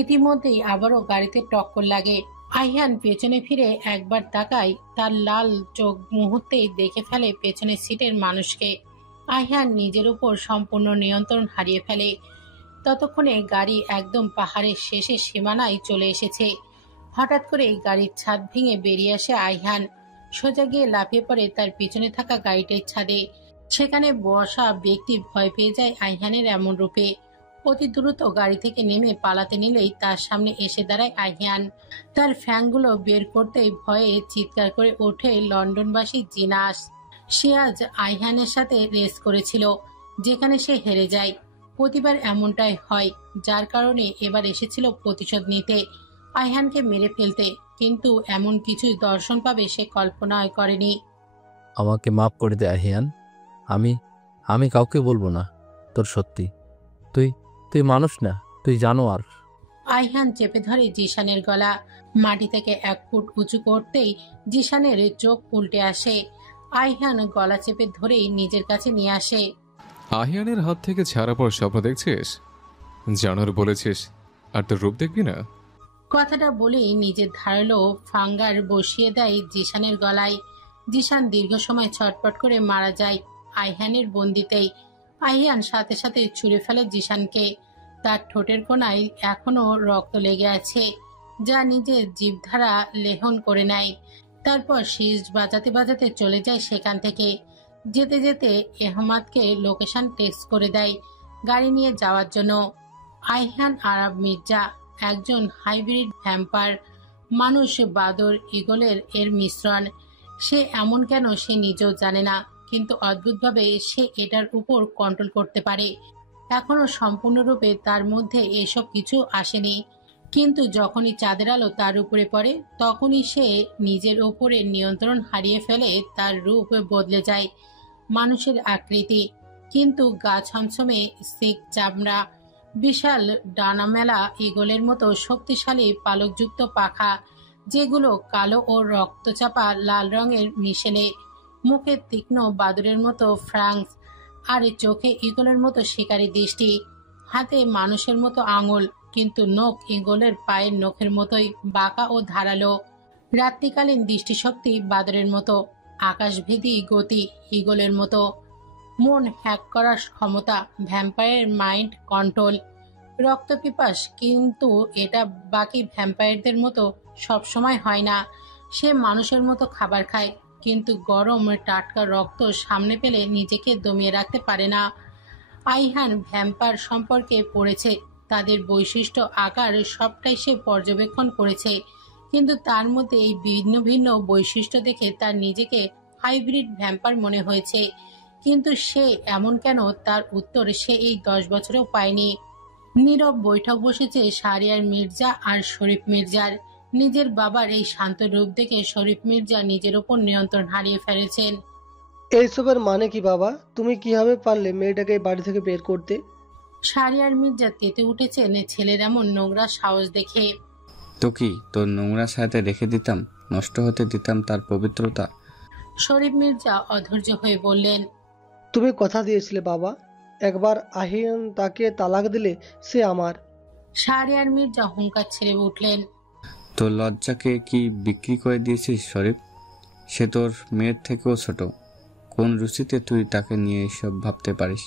ইতিমধ্যেই আবারও গাড়িতে টক্কর লাগে। আইহান পেছনে ফিরে একবার তাকায়, তার লাল চোখ মুহূর্তেই দেখে ফেলে পেছনের সিটের মানুষকে। আইহান নিজের উপর সম্পূর্ণ নিয়ন্ত্রণ হারিয়ে ফেলে। ততক্ষণে গাড়ি একদম পাহাড়ের শেষে সীমানায় চলে এসেছে। হঠাৎ করে গাড়ির ছাদ ভেঙে বেরিয়ে আসে আইহান। সোজা গিয়ে লাফিয়ে পড়ে তার পিছনে থাকা গাড়িটির ছাদে। সেখানে বসা ব্যক্তি ভয় পেয়ে যায় আইহানের এমন রূপে। অতি দ্রুত গাড়ি থেকে নেমে পালাতে নিলেই তার সামনে এসে দাঁড়ায় আইহান। তার ফ্যাংগুলো বের করতেই ভয়ে চিৎকার করে ওঠে লন্ডনবাসী জিনাস। সে আজ আইহানের সাথে রেস করেছিল, যেখানে সে হেরে যায়। প্রতিবার এমনটাই হয়, যার কারণে এবার এসেছিল প্রতিশোধ নিতে, আইহানকে মেরে ফেলতে। কিন্তু এমন কিছুই দর্শন পাবে সে কল্পনাই করেনি। আমাকে মাফ করে দে আহিয়ান, আমি আমি কাউকে বলবো না তোর সত্যি। তুই তুই মানুষ না, তুই জানোয়ার। আইহান চেপে ধরে জিশানের গলা। মাটি থেকে 1 ফুট উঁচু করতেই জিশানের চোখ উল্টে আসে। আইহান গলা চেপে ধরেই নিজের কাছে নিয়ে আসে। আহিয়ানের হাত থেকে ছাড়া পর স্বপ্ন দেখছিস? জানোয়ার বলেছিস, আর তোর রূপ দেখবি না? কথাটা বলেই নিজের ধারালো ফাঙ্গার বসিয়ে দেয় জিশানের গলায়। জিশান দীর্ঘ সময় ছটপট করে মারা যায় আইহানের বন্দিতেই। আইহান সাথে সাথে ছুঁড়ে ফেলে জিশানকে। তার ঠোঁটের কোণায় এখনো রক্ত লেগে আছে, যা নিজের জিহ্বারা লেহন করে নেয়। তারপর শীষ বাজাতে বাজাতে চলে যায় সেখান থেকে। যেতে যেতে এহমাদকে লোকেশন টেক্সট করে দেয় গাড়ি নিয়ে যাওয়ার জন্য। আইহান আরব মির্জা একজন হাইব্রিড ভ্যাম্পার মানুষ, বাদর ঈগলের এর মিশ্রণ। সে এমন কেন সে নিজেও জানে না, কিন্তু অদ্ভুতভাবে সে এটার উপর কন্ট্রোল করতে পারে। এখনো সম্পূর্ণরূপে তার মধ্যে এসব কিছু আসেনি, কিন্তু যখনই চাঁদের আলো তার উপরে পড়ে তখনই সে নিজের উপরে নিয়ন্ত্রণ হারিয়ে ফেলে। তার রূপ বদলে যায়, মানুষের আকৃতি, কিন্তু গা ছমছমে সিক চামড়া, বিশাল ডানামেলা ঈগলের মতো শক্তিশালী পালকযুক্ত পাখা, যেগুলো কালো ও রক্তচাপা লাল রঙের মিশেলে। মুখে তীক্ষ্ণ বাদুরের মতো ফ্রাংস, আর চোখে ঈগলের মতো শিকারী দৃষ্টি। হাতে মানুষের মতো আঙুল, কিন্তু নখ ঈগলের পায়ের নখের মতোই বাঁকা ও ধারালো। রাত্রিকালীন দৃষ্টিশক্তি বাদরের মতো, আকাশভেদী গতি ঈগলের মতো, মন হ্যাক করার ক্ষমতা, ভ্যাম্পায়ার মাইন্ড কন্ট্রোল। রক্তপিপাস, কিন্তু এটা বাকি ভ্যাম্পায়ারদের মতো সবসময় হয় না। সে মানুষের মতো খাবার খায়, কিন্তু গরম টাটকা রক্ত সামনে পেলে নিজেকে দমিয়ে রাখতে পারে না। আইহান ভ্যাম্পায়ার সম্পর্কে পড়েছে, তাদের বৈশিষ্ট্য, আকার সবটাই সে পর্যবেক্ষণ করেছে। কিন্তু তার মধ্যে এই ভিন্ন ভিন্ন বৈশিষ্ট্য দেখে তার নিজেকে হাইব্রিড ভ্যাম্পায়ার মনে হয়েছে। কিন্তু সে এমন কেন, তার উত্তর সে এই 10 বছরেও পায়নি। নীরব বৈঠক বসেছে শাহরিয়ার মির্জা আর শরীফ মির্জার। নিজের বাবার এই শান্ত রূপ দেখে শরীফ মির্জা নিজের ওপর নিয়ন্ত্রণ হারিয়ে ফেলেছেন। এইসবের মানে কি বাবা? তুমি কিভাবে পারলে মেয়েটাকে বাড়ি থেকে বের করতে? শাহরিয়ার মির্জা তেতে উঠেছেন ছেলের এমন নোংরা সাহস দেখে। তো কি তোর নোংরা সাথে রেখে দিতাম, নষ্ট হতে দিতাম তার পবিত্রতা? শরীফ মির্জা অধৈর্য হয়ে বললেন, তুমি কথা দিয়েছিলে বাবা, একবার আহিয়ান তাকে তালাক দিলে সে আমার। শাহরিয়ার মির্জা হুঙ্কার ছেড়ে উঠলেন, তোর লজ্জাকে কি বিক্রি করে দিয়েছিস শরীফ? সে তোর মেয়ের থেকেও ছোট। কোন রুচিতে তুই তাকে নিয়ে এসব ভাবতে পারিস?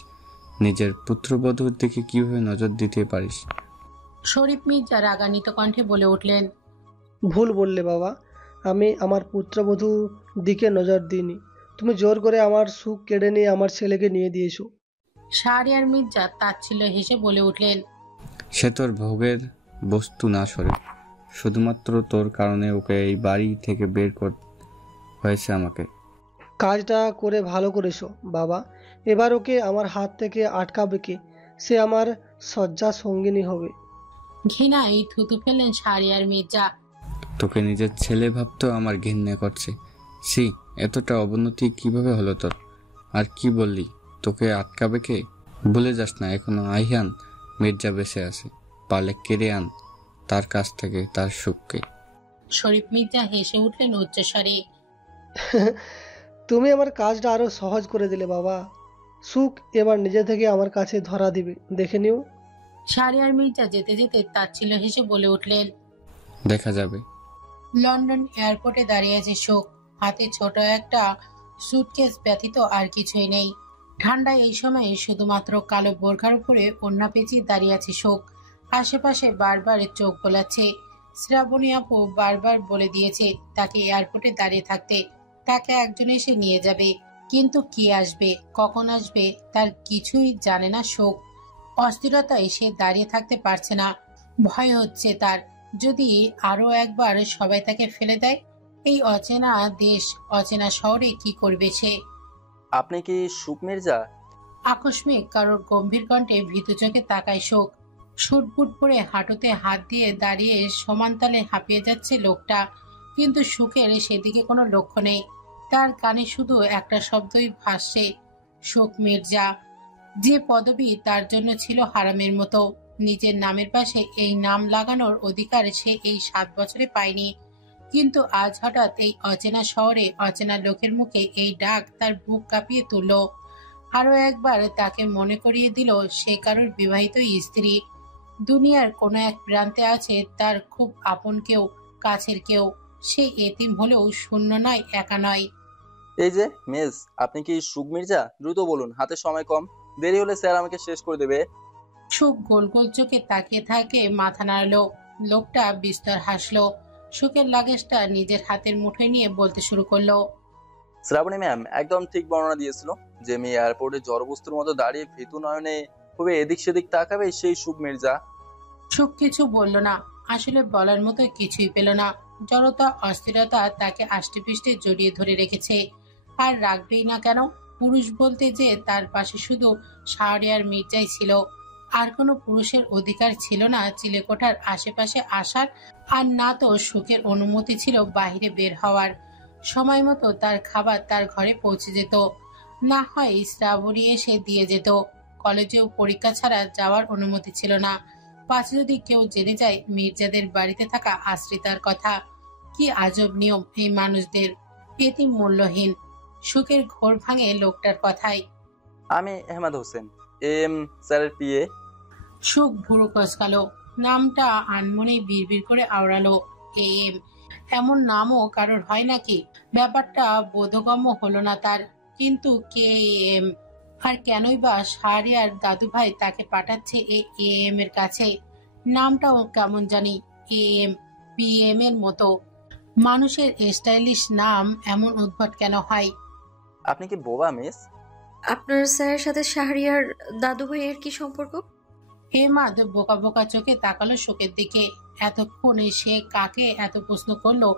নিজের পুত্রবধূর দিকে কিভাবে নজর দিতে পারিস? শরীফ মির্জা রাগান্বিত কণ্ঠে বলে উঠলেন, ভুল বললে বাবা, আমি আমার পুত্রবধূ দিকে নজর দিইনি। তুমি জোর করে আমার সুখ কেড়ে নিয়ে আমার ছেলেকে নিয়ে দিয়েছো। শাহরিয়ার মির্জা তাচ্ছিল্য হেসে বলে উঠলেন, সে তোর ভোগের বস্তু না শরীফ, শুধুমাত্র তোর কারণে ওকে এই বাড়ি থেকে বের হয়েছে আমাকে। কাজটা করে ভালো করেছো বাবা, এবার ওকে আমার হাত থেকে আটকাবে কে? সে আমার শয্যা সঙ্গিনী হবে। ঘৃণায় থুতু ফেলেন শাহরিয়ার মির্জা। তোকে নিজের ছেলে ভাবতেও আমার ঘৃণা করছে। সি, এতটা অবনতি কিভাবে হলো তোর? আর কি বললি, তোকে আটকাবে কে? ভুলে যাস না এখনো আহিয়ান মির্জা বেঁচে আছে। পারলে কেড়ে আন তার কাছ থেকে তার সুখকে। শরীফ মির্জা হেসে উঠলেন উচ্চস্বরে। তুমি আমার কাজটা আরো সহজ করে দিলে বাবা। সুখ এবার নিজে থেকে আমার কাছে ধরা দিবে, দেখে নিও। শাহরিয়ার মির্জা যেতে যেতে তাচ্ছিল্য হেসে বলে উঠলেন। দেখা যাবে। লন্ডন এয়ারপোর্টে দাঁড়িয়ে আছে শোক। হাতে ছোট একটা সুটকেস ব্যতীত আর কিছুই নেই। ঠান্ডায় এই সময়ে শুধুমাত্র কালো বোরখার উপরে ওড়না পেঁচিয়ে দাঁড়িয়ে আছে শোক। আশেপাশে বারবার চোখ বোলাচ্ছে। শ্রাবণী আপু বারবার বলে দিয়েছে তাকে এয়ারপোর্টে দাঁড়িয়ে থাকতে, তাকে একজন এসে নিয়ে যাবে। কিন্তু কি আসবে, কখন আসবে তার কিছুই জানে না শোক। অস্থিরতায় সে দাঁড়িয়ে থাকতে পারছে না। ভয় হচ্ছে তার, যদি আরো একবার সবাই তাকে ফেলে দেয়। এই অচেনা দেশ, অচেনা শহরে কি করবে সে? আপনি কি সুখ মির্জা? আকস্মিক কারোর গম্ভীর কণ্ঠে ভীতু চোখে তাকায় শোক। শুটবুট পরে হাঁটুতে হাত দিয়ে দাঁড়িয়ে সমানতালে হাঁপিয়ে যাচ্ছে লোকটা, কিন্তু সুখের সেদিকে কোনো লক্ষ্য নেই। তার কানে শুধু একটা শব্দই ভাসছে, শোক মির্জা। যে পদবি তার জন্য ছিল হারামের মতো। নিজের নামের পাশে এই নাম লাগানোর অধিকার সে এই 7 বছরে পায়নি, কিন্তু আজ হঠাৎ এই অচেনা শহরে অচেনা লোকের মুখে এই ডাক তার বুক কাঁপিয়ে তুলল। আরো একবার তাকে মনে করিয়ে দিল সে কারোর বিবাহিত স্ত্রী। দুনিয়ার কোনো এক প্রান্তে আছে তার খুব আপন কেউ, কাছের কেউ। সে এতিম হলেও শূন্য নয়, একা নয়। এই যে মিস, আপনি কি সুখ মির্জা? দ্রুত বলুন, হাতে সময় কম, দেরি হলে স্যার আমাকে শেষ করে দেবে। সুখ গোল গোল চোখে তাকিয়ে থাকে, মাথা নাড়লো। লোকটা বিস্তর হাসলো। সুখের লাগেজটা নিজের হাতের মুঠোয় নিয়ে বলতে শুরু করলো। শ্রাবণী ম্যাম একদম ঠিক বর্ণনা দিয়েছিল। যে মেয়ে এয়ারপোর্টে জড়বস্তুর মতো দাঁড়িয়ে ভীতু নয়নে খুবই এদিক সেদিক তাকাবে, সেই সুখ মির্জা। সুখ কিছু বলল না, আসলে বলার মতো কিছুই পেল না। জড়তা, অস্থিরতা তাকে আষ্টেপৃষ্টে জড়িয়ে ধরে রেখেছে। আর রাখবেই না কেন? পুরুষ বলতে যে তার পাশে শুধু শাহরিয়ার মির্জাই ছিল। আর কোনো পুরুষের অধিকার ছিল না চিলেকোঠার আশেপাশে আসার, আর না তো সুখের অনুমতি ছিল বাইরে বের হওয়ার। সময় মতো তার খাবার তার ঘরে পৌঁছে যেত, না হয় শ্রাবণী এসে দিয়ে যেত। কলেজেও পরীক্ষা ছাড়া যাওয়ার অনুমতি ছিল না। পাছে যদি কেউ জেনে যায় মির্জাদের বাড়িতে থাকা আশ্রিতার কথা। কি আজব নিয়ম এই মানুষদের, এতিম মূল্যহীন। সুখের ঘোর ভাঙে লোকটার কথায়। আমি আহমেদ হোসেন, এম স্যারের পিএ। সুখ ভুরু কচকালো। নামটা আনমনে বিড়বিড় করে আওড়ালো। এম, এমন নামও কারোর হয় নাকি? ব্যাপারটা বোধগম্য হলো না তার। কিন্তু কে এম? আর কেনই বা শাহরিয়ার দাদুভাই তাকে পাঠাচ্ছে এই এম এর কাছে? নামটাও কেমন জানি এম, পিএম এর মতো। মানুষের স্টাইলিশ নাম এমন উদ্ভট কেন হয়? আপনি কি বোবা মিস? আপনার স্যারের সাথে শাহরিয়ার দাদু ভাইয়ের কি সম্পর্ক? হেমাদ বোকা বোকা চোখে তাকালো শোকের দিকে। এতক্ষণে সে কাকে এত প্রশ্ন করলো?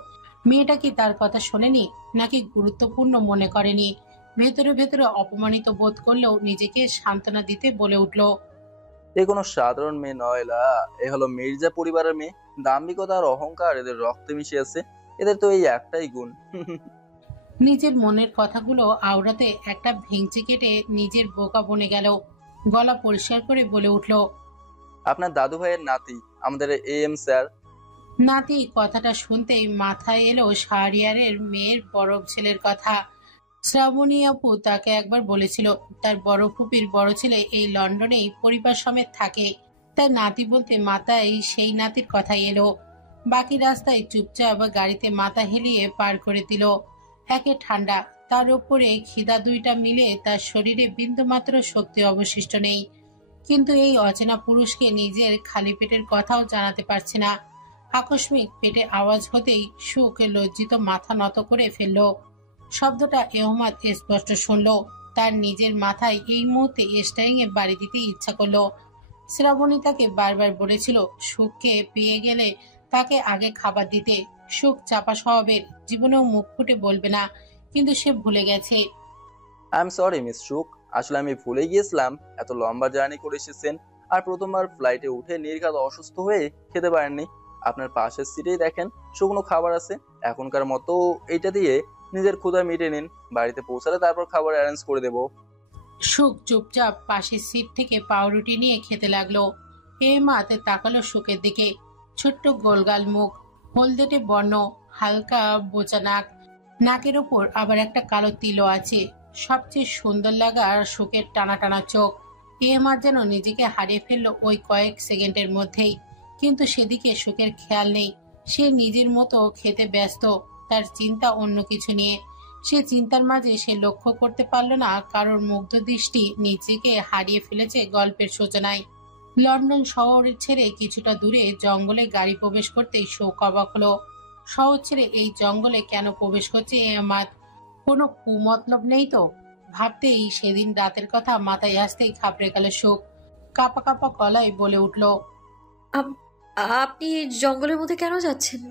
মেয়েটা কি তার কথা শোনেনি, নাকি গুরুত্বপূর্ণ মনে করেনি? ভেতরে ভেতরে অপমানিত বোধ করলেও নিজেকে সান্ত্বনা দিতে বলে উঠল। এ কোনো সাধারণ মেয়ে নয়লা, এ হলো মির্জা পরিবারের মেয়ে। দাম্ভিকতা আর অহংকার এদের রক্তে মিশে আছে। এদের তো এই একটাই গুণ। নিজের মনের কথাগুলো আওড়াতে একটা ভেঙচি কেটে নিজের বোকা বনে গেল। গলা পরিষ্কার করে বলে উঠল। আপনার দাদু ভাইয়ের নাতি, আমাদের এম স্যার। নাতি কথাটা শুনতেই মাথায় এলো শাহরিয়ারের মেয়ের বড় ছেলের কথা। শ্রাবণী আপু তাকে একবার বলেছিল তার বড় ফুপির বড় ছেলে এই লন্ডনেই পরিবার সমেত থাকে। তাই নাতি বলতে মাথায় সেই নাতির কথাই এলো। বাকি রাস্তায় চুপচাপ গাড়িতে মাথা হেলিয়ে পার করে দিল। একে ঠান্ডা, তার উপরে খিদা, দুইটা মিলে তার শরীরে বিন্দুমাত্র শক্তি অবশিষ্ট নেই। কিন্তু এই অচেনা পুরুষকে নিজের খালি পেটের কথাও জানাতে পারছে না। আকস্মিক পেটে আওয়াজ হতেই সুখ লজ্জিত মাথা নত করে ফেলল। শব্দটা এহমাদ স্পষ্ট শুনল। তার নিজের মাথায় এই মুহূর্তে স্টারিং এ বাড়ি দিতে ইচ্ছা করলো। শ্রাবণী তাকে বারবার বলেছিল সুখকে পেয়ে গেলে তাকে আগে খাবার দিতে। সুখ চাপা স্বভাবের, জীবনেও মুখ ফুটে বলবে না, কিন্তু সে ভুলে গেছে। আই এম সরি মিস সুখ, আসলে আমি ভুলে গিয়েছিলাম এত লম্বা জার্নি করে এসেছেন, আর প্রথমবার ফ্লাইটে উঠে নির্ঘাত অসুস্থ হয়ে খেতে পারেননি। আপনার পাশের সিটেই দেখেন শুকনো খাবার আছে, এখনকার মতো এইটা দিয়ে নিজের ক্ষুধা মিটে নিন, বাড়িতে পৌঁছালে তারপর খাবার অ্যারেঞ্জ করে দেবো। সুখ চুপচাপ পাশের সিট থেকে পাউরুটি নিয়ে খেতে লাগলো। এহমাদ তাকালো সুখের দিকে। ছোট্ট গোলগাল মুখ, হলদেটে বর্ণ, হালকা বোচা নাক, নাকের ওপর আবার একটা কালো তিলও আছে। সবচেয়ে সুন্দর লাগা সুখের টানা টানা চোখ। এহমাদ যেন নিজেকে হারিয়ে ফেললো ওই কয়েক সেকেন্ডের মধ্যেই, কিন্তু সেদিকে সুখের খেয়াল নেই। সে নিজের মতো খেতে ব্যস্ত, তার চিন্তা অন্য কিছু নিয়ে। সে চিন্তার মাঝে সে লক্ষ্য করতে পারল না কারোর মুগ্ধ দৃষ্টি নিজেকে হারিয়ে ফেলেছে গল্পের সূচনায়। লন্ডন শহর ছেড়ে কিছুটা দূরে জঙ্গলে গাড়ি প্রবেশ করতেই শোক অবাক হলো। শহর ছেড়ে এই জঙ্গলে কেন প্রবেশ করছে এহমাদ? কোনো কুমতলব নেই তো? ভাবতেই সেদিন রাতের কথা মাথায় আসতেই ঘাবড়ে গেল শোক। কাঁপা কাঁপা গলায় বলে উঠল, আপনি জঙ্গলের মধ্যে কেন যাচ্ছেন?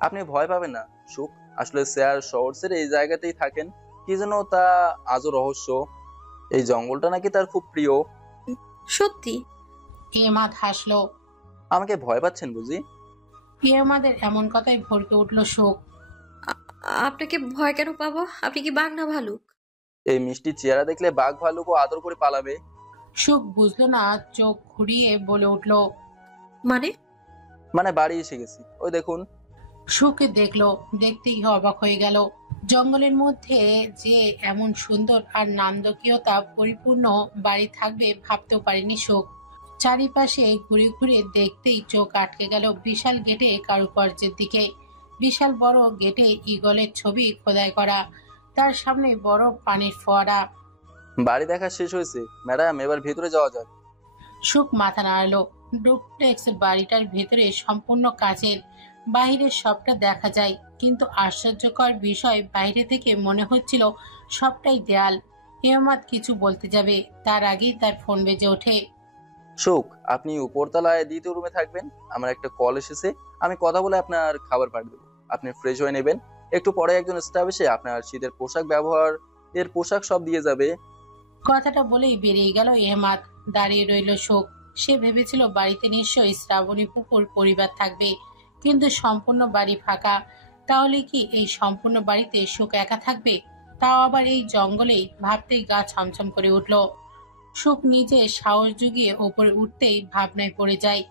আপনি ভয় পাবেন না সুখ, আসলে স্যার শহর ছেড়ে এই জায়গাতেই থাকেন, কি যেন তা আজও রহস্য। এই জঙ্গলটা নাকি তার খুব প্রিয়। সত্যি? এহমাদ হাসলো। আমাকে ভয় পাচ্ছেন বুঝি? এহমাদের এমন কথায় ভরকে উঠল শোক। আপনাকে ভয় কেন পাবো? আপনি কি বাঘ না ভালুক? এই মিষ্টি চেহারা দেখলে বাঘ ভালুকও আদর করে পালাবে। সুখ বুঝলো না, চোখ ঘুরিয়ে বলে উঠল, মানে বাড়ি এসে গেছি, ওই দেখুন। সুখে দেখলো, দেখতেই অবাক হয়ে গেল। জঙ্গলের মধ্যে যে এমন সুন্দর আর নান্দকীয়তা পরিপূর্ণ বাড়ি থাকবে ভাবতেও পারেনি সুখ। চারিপাশে ঘুরে ঘুরে দেখতেই চোখ আটকে গেল বিশাল গেটে কারুকার্যের দিকে। বিশাল বড় গেটে ঈগলের ছবি খোদাই করা, তার সামনে বড় পানির ফোয়ারা। বাড়ি দেখা শেষ হয়েছে ম্যাডাম, এবার ভেতরে যাওয়া যাক। সুখ মাথা নাড়ালো। ডুপ্লেক্স বাড়িটার ভেতরে সম্পূর্ণ কাচের, বাহিরের সবটা দেখা যায়, কিন্তু আশ্চর্যকর বিষয় বাইরে থেকে মনে হচ্ছিল সবটাই দেয়াল। এহমাদ কিছু বলতে যাবে তার আগেই তার ফোন বেজে ওঠে। সুখ, আপনি উপরতলায় দ্বিতীয় রুমে থাকবেন, আমার একটা কল এসেছে, আমি কথা বলে আপনার খাবার পাঠিয়ে দেবো। আপনি ফ্রেশ হয়ে নেবেন, একটু পরে একজন স্টাফ এসে আপনার শীতের পোশাক ব্যবহার এর পোশাক সব দিয়ে যাবে। কথাটা বলেই বেরিয়ে গেল এহমাদ। দাঁড়িয়ে রইল শোক। সে ভেবেছিল বাড়িতে নিশ্চয়ই শ্রাবণী পুকুর পরিবার থাকবে, কিন্তু সম্পূর্ণ বাড়ি ফাঁকা। তাহলে কি এই সম্পূর্ণ বাড়িতে শোক একা থাকবে, তাও আবার এই জঙ্গলেই? ভাবতেই গা ছমছম করে উঠল। শোক নিজে সাহস জুগিয়ে ওপরে উঠতেই ভাবনায় পড়ে যায়।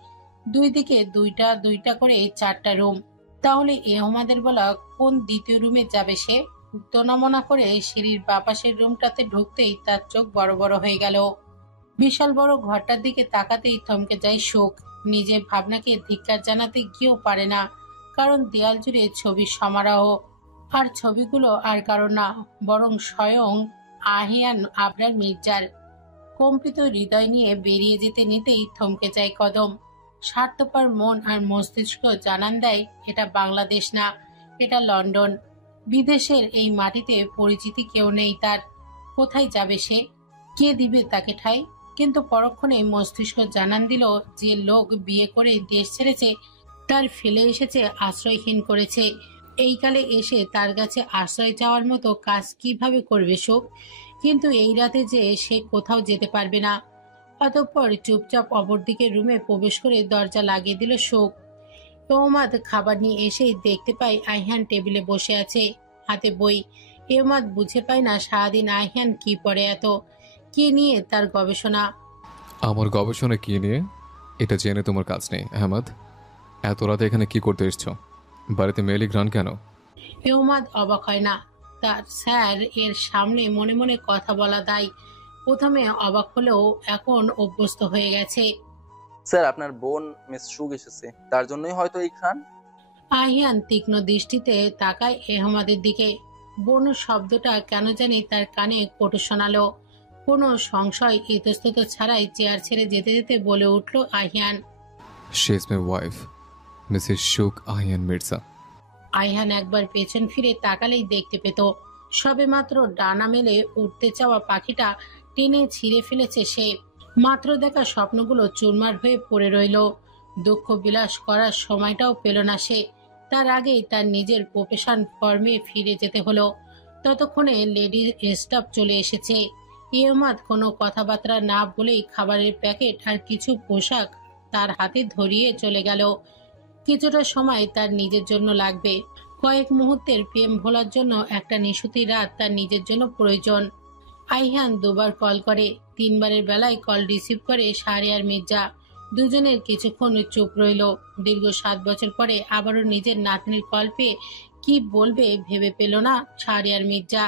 দুই দিকে দুইটা দুইটা করে 4টা রুম, তাহলে এহমাদের বলা কোন দ্বিতীয় রুমে যাবে সে? উত্তনমনা করে সিঁড়ির বাপাসের রুমটাতে ঢুকতেই তার চোখ বড় বড় হয়ে গেল। বিশাল বড় ঘরটার দিকে তাকাতেই থমকে যায় শোক। নিজের ভাবনাকে ধিক্কার জানাতে গিয়েও পারে না, কারণ দেয়াল জুড়ে ছবির সমারোহ। আর ছবিগুলো আর কারো না, বরং স্বয়ং আহিয়ান আবরার মির্জার। কম্পিত হৃদয় নিয়ে বেরিয়ে যেতে নিতেই থমকে যায় কদম। স্বার্থপর মন আর মস্তিষ্ক জানান দেয় এটা বাংলাদেশ না, এটা লন্ডন। বিদেশের এই মাটিতে পরিচিতি কেউ নেই তার। কোথায় যাবে সে? কে দিবে তাকে ঠাঁই? কিন্তু পরক্ষণে মস্তিষ্ক জানান দিল যে লোক বিয়ে করে দেশ ছেড়েছে তার ফেলে এসেছে, আশ্রয়হীন করেছে। এই কালে এসে তার কাছে আশ্রয় চাওয়ার মতো কাজ কিভাবে করবে শোক? কিন্তু এই রাতে যে সে কোথাও যেতে পারবে না। অতঃপর চুপচাপ অপরদিকে রুমে প্রবেশ করে দরজা লাগিয়ে দিল শোক। এহমাদ খাবার নিয়ে এসেই দেখতে পায় আহিয়ান টেবিলে বসে আছে, হাতে বই। এহমাদ বুঝে পায় না সারাদিন আহিয়ান কি পড়ে, এত কি নিয়ে তার গবেষণা। আমার গবেষণা কি নিয়ে এটা জেনে তোমার কাজ নেই আহমদ। এত রাতে এখানে কি করতে এসছো? বাড়িতে মেয়েলি ঘ্রাণ কেন? এহমাদ অবাক হয় না। তার স্যার এর সামনে মনে মনে কথা বলা দায়। প্রথমে অবাক হলেও এখন অভ্যস্ত হয়ে গেছে। স্যার, আপনার বোন মিস সুগ এসেছে, তার জন্যই হয়তো এই ঘ্রাণ। আহিয়ান তীক্ষ্ণ দৃষ্টিতে তাকায় এহমাদের দিকে। বোন শব্দটা কেন জানি তার কানে কটু শোনালো। কোনো সংশয় ইতস্তত ছাড়াই চেয়ার ছেড়ে যেতে যেতে বলে উঠল Ahiyan, she is my wife, Mrs শুক আহিয়ান মির্জা। আহিয়ান একবার পেছন ফিরে তাকালেই দেখতে পেত সবেমাত্র ডানা মেলে উঠতে চাওয়া পাখিটা টেনে ছিঁড়ে ফেলেছে সে। মাত্র দেখা স্বপ্নগুলো চুরমার হয়ে পড়ে রইল। দুঃখ বিলাস করার সময়টাও পেল না সে। তার আগেই তার নিজের প্রফেশন ফর্মে ফিরে যেতে হলো। ততক্ষণে লেডি স্টাফ চলে এসেছে। ইয়মাদ কোনো কথাবার্তা না বলেই খাবারের প্যাকেট আর কিছু পোশাক তার হাতে ধরিয়ে চলে গেল। কিছুটা সময় তার নিজের জন্য লাগবে। কয়েক মুহূর্তের প্রেম ভোলার জন্য একটা নিশুতি রাত তার নিজের জন্য প্রয়োজন। আইহান দুবার কল করে, 3বারের বেলায় কল রিসিভ করে শাহরিয়ার মির্জা। দুজনের কিছুক্ষণ চুপ রইল। দীর্ঘ 7 বছর পরে আবারও নিজের নাতনির কল পেয়ে কি বলবে ভেবে পেল না শাহরিয়ার মির্জা।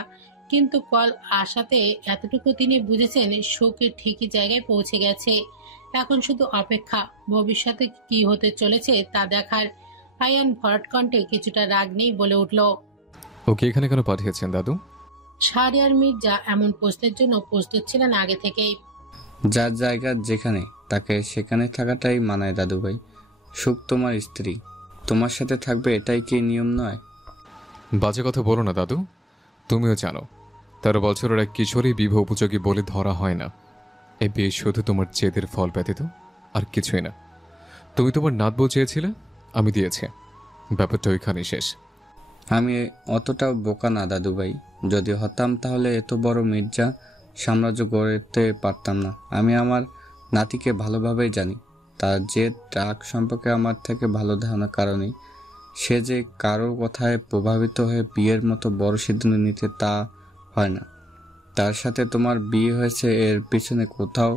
কিন্তু কল আসাতে এতটুকু তিনি বুঝেছেন সুখের ঠিকই জায়গায় পৌঁছে গেছে। এখন শুধু অপেক্ষা, ভবিষ্যতে কি হতে চলেছে তা দেখার। আয়ান ভরাট কণ্ঠে কিছুটা রাগ নেই বলে উঠল, ওকে এখানে কেন পাঠিয়েছেন দাদু? শাহরিয়ার মির্জা এমন প্রশ্নের জন্য প্রস্তুত ছিলেন আগে থেকেই। যার জায়গা যেখানে তাকে সেখানে থাকাটাই মানায় দাদু ভাই। সুখ তোমার স্ত্রী, তোমার সাথে থাকবে, এটাই কি নিয়ম নয়? বাজে কথা বলো না দাদু। তুমিও জানো 13 বছরের এক কিশোরী বিবাহ উপযোগী বলে ধরা হয় না। এই বিয়ে শুধু তোমার জেদের ফল ব্যতীত আর কিছুই না। তুমি তোমার নাতবউ চেয়েছিলে, আমি দিয়েছি। ব্যাপারটা ওইখানেই শেষ। আমি অতটাও বোকা না দাদু ভাই। যদি হতাম তাহলে এত বড় মির্জা সাম্রাজ্য গড়তে পারতাম না। আমি আমার নাতিকে ভালোভাবেই জানি। তার যে রাগ সম্পর্কে আমার থেকে ভালো ধারণা কারণেই সে যে কারোর কথায় প্রভাবিত হয়ে বিয়ের মতো বড় সিদ্ধান্ত নিতে তা হয় না। তার সাথে তোমার বিয়ে হয়েছে, এর পিছনে কোথাও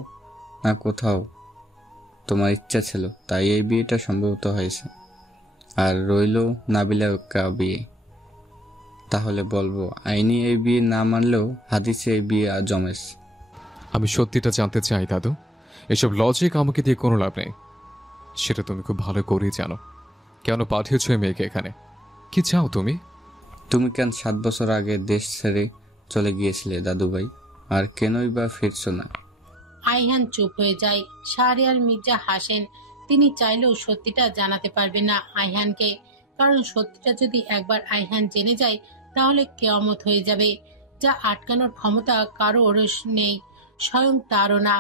না কোথাও তোমার ইচ্ছা ছিল, তাই এই বিয়েটা সম্ভবত হয়েছে। আর রইল নাবিলা বিয়ে, তাহলে বলবো আইনি এই বিয়ে না মানলেও হাদিসে এই বিয়ে জমেজ। আমি সত্যিটা জানতে চাই দাদু। এসব লজিক আমাকে দিয়ে কোনো লাভ নেই। সেটা তুমি খুব ভালো করেই জানো। কেন পাঠিয়েছ এই মেয়েকে এখানে? কি চাও তুমি? তুমি কেন 7 বছর আগে দেশ ছেড়ে চলে গিয়েছিলে দাদু ভাই, আর কেনই বা ফিরছো না? আইহান চুপ হয়ে যায়। শাহরিয়ার মির্জা হাসেন। তিনি চাইলেও সত্যিটা জানাতে পারবেন না আইহানকে, কারণ সত্যিটা যদি একবার আইহান জেনে যায় তাহলে কিয়ামত হয়ে যাবে, যা আটকানোর ক্ষমতা কারোর নেই, স্বয়ং তারও না।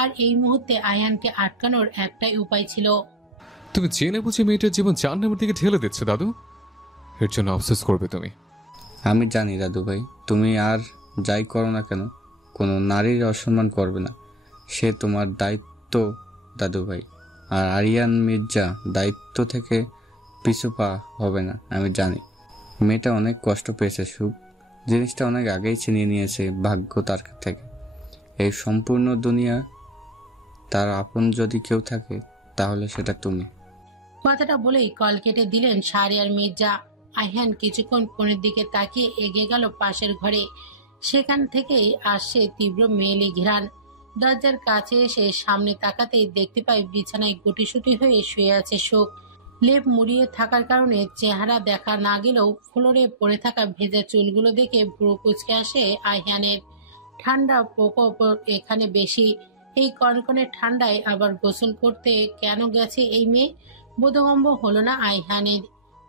আর এই মুহূর্তে আইহানকে আটকানোর একটাই উপায় ছিল। তুমি জেনে বুঝে মেয়েটার জীবন জাহান্নামের দিকে ঠেলে দিচ্ছ দাদু। এর জন্য আফসোস করবে তুমি। আমি জানি দাদু ভাই, তুমি আর যাই করো না কেন কোনো নারীর অসম্মান করবে না। সে তোমার দায়িত্ব দাদু ভাই। আর আরিয়ান মির্জা দায়িত্ব থেকে পিছু পা হবে না। আমি জানি মেয়েটা অনেক কষ্ট পেয়েছে। সুখ জিনিসটা অনেক আগেই ছিনিয়ে নিয়েছে ভাগ্য তার থেকে। এই সম্পূর্ণ দুনিয়া তার আপন যদি কেউ থাকে তাহলে সেটা তুমি। কথাটা বলেই কল কেটে দিলেন শাহরিয়ার মির্জা। আইহান কিছুক্ষণ ফোনের দিকে তাকিয়ে এগিয়ে গেল পাশের ঘরে। সেখান থেকেই আসছে তীব্র মেয়েলি ঘ্রাণ। দরজার কাছে এসে সামনে তাকাতেই দেখতে পাই বিছানায় গুটিসুটি হয়ে শুয়ে আছে সুখ। লেপ মুড়িয়ে থাকার কারণে চেহারা দেখা না গেলেও ফ্লোরে পড়ে থাকা ভেজা চুলগুলো দেখে ভ্রু কুঁচকে আসে আইহানের। ঠান্ডা প্রকোপ এখানে বেশি। এই কনকনে ঠান্ডায় আবার গোসল করতে কেন গেছে এই মেয়ে? বোধগম্য হলো না আইহানের।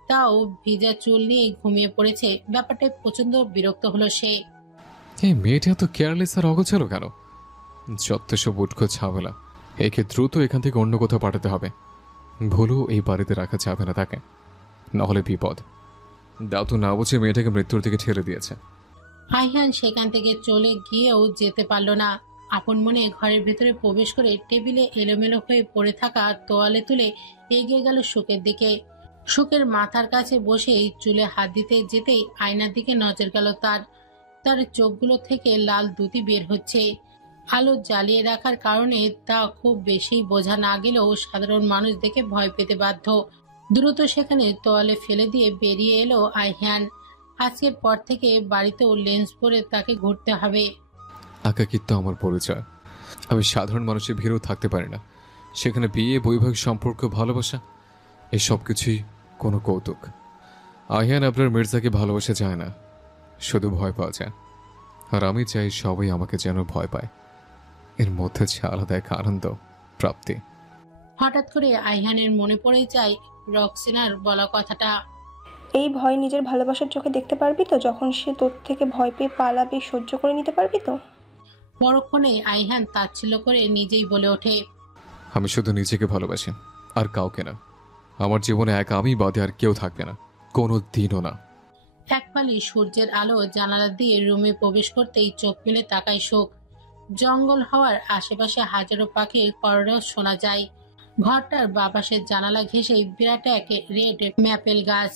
তাও ভিজা চুল নিয়ে ঘুমিয়ে পড়েছে। ব্যাপারটায় প্রচন্ড বিরক্ত হলো সে। এই মেয়েটা এত কেয়ারলেস আর অগোছালো কেন? যত সব উটকো ঝামেলা। একে দ্রুত এখান থেকে অন্য কোথাও পাঠাতে হবে। ভুলেও এই বাড়িতে রাখা যাবে না তাকে, নাহলে বিপদ। দাদু না বুঝে মেয়েটাকে মৃত্যুর দিকে ঠেলে দিয়েছে। আইহান সেখান থেকে চলে গিয়েও যেতে পারল না। আপন মনে ঘরের ভেতরে প্রবেশ করে টেবিলে এলোমেলো হয়ে পড়ে থাকা তোয়ালে তুলে এগিয়ে গেল সুখের দিকে। সুখের মাথার কাছে বসে চুলে হাত দিতে যেতেই আয়নার দিকে নজর গেল তার। তার চোখগুলো থেকে লাল দুতি বের হচ্ছে। আলো জ্বালিয়ে রাখার কারণে তা খুব বেশি বোঝা না গেলেও সাধারণ মানুষ দেখে ভয় পেতে বাধ্য। দ্রুত সেখানে তোয়ালে ফেলে দিয়ে বেরিয়ে এলো আইহান। আজকের পর থেকে বাড়িতেও লেন্স পরে তাকে ঘুরতে হবে। একাকিত্ব আমার পরিচয়। আমি সাধারণ মানুষের ভিড়েও থাকতে পারি না। সেখানে বিয়ে, বৈবাহিক সম্পর্ক, ভালোবাসা, এই সব কিছুই কোনো কৌতুক। আইহান আপনার মির্জাকে ভালোবাসা যায় না, শুধু ভয় পাওয়া যায়। আর আমি চাই সবাই আমাকে যেন ভয় পায়। এর মধ্যে যে আলাদা এক আনন্দ, প্রাপ্তি। হঠাৎ করে আইহানের মনে পড়ে যায় রক্সিনার বলা কথাটা। এই ভয় নিজের ভালোবাসার চোখে দেখতে পারবি তো? যখন সে তোর থেকে ভয় পেয়ে পালাবে সহ্য করে নিতে পারবি তো? পরক্ষণে আইহান তাচ্ছিল্য করে নিজেই বলে ওঠে, আমি শুধু নিজেকে ভালোবাসি, আর কাউকে না। আমার জীবনে এক আমি বাদে আর কেউ থাকবে না, কোনো দিনও না। এক পালি সূর্যের আলো জানালা দিয়ে রুমে প্রবেশ করতেই চোখ মেলে তাকায় শোক। জঙ্গল হওয়ার আশেপাশে হাজারো পাখির কলরব শোনা যায়। ঘরটার বাপাশের জানালা ঘেঁষে বিরাট এক রেড ম্যাপেল গাছ।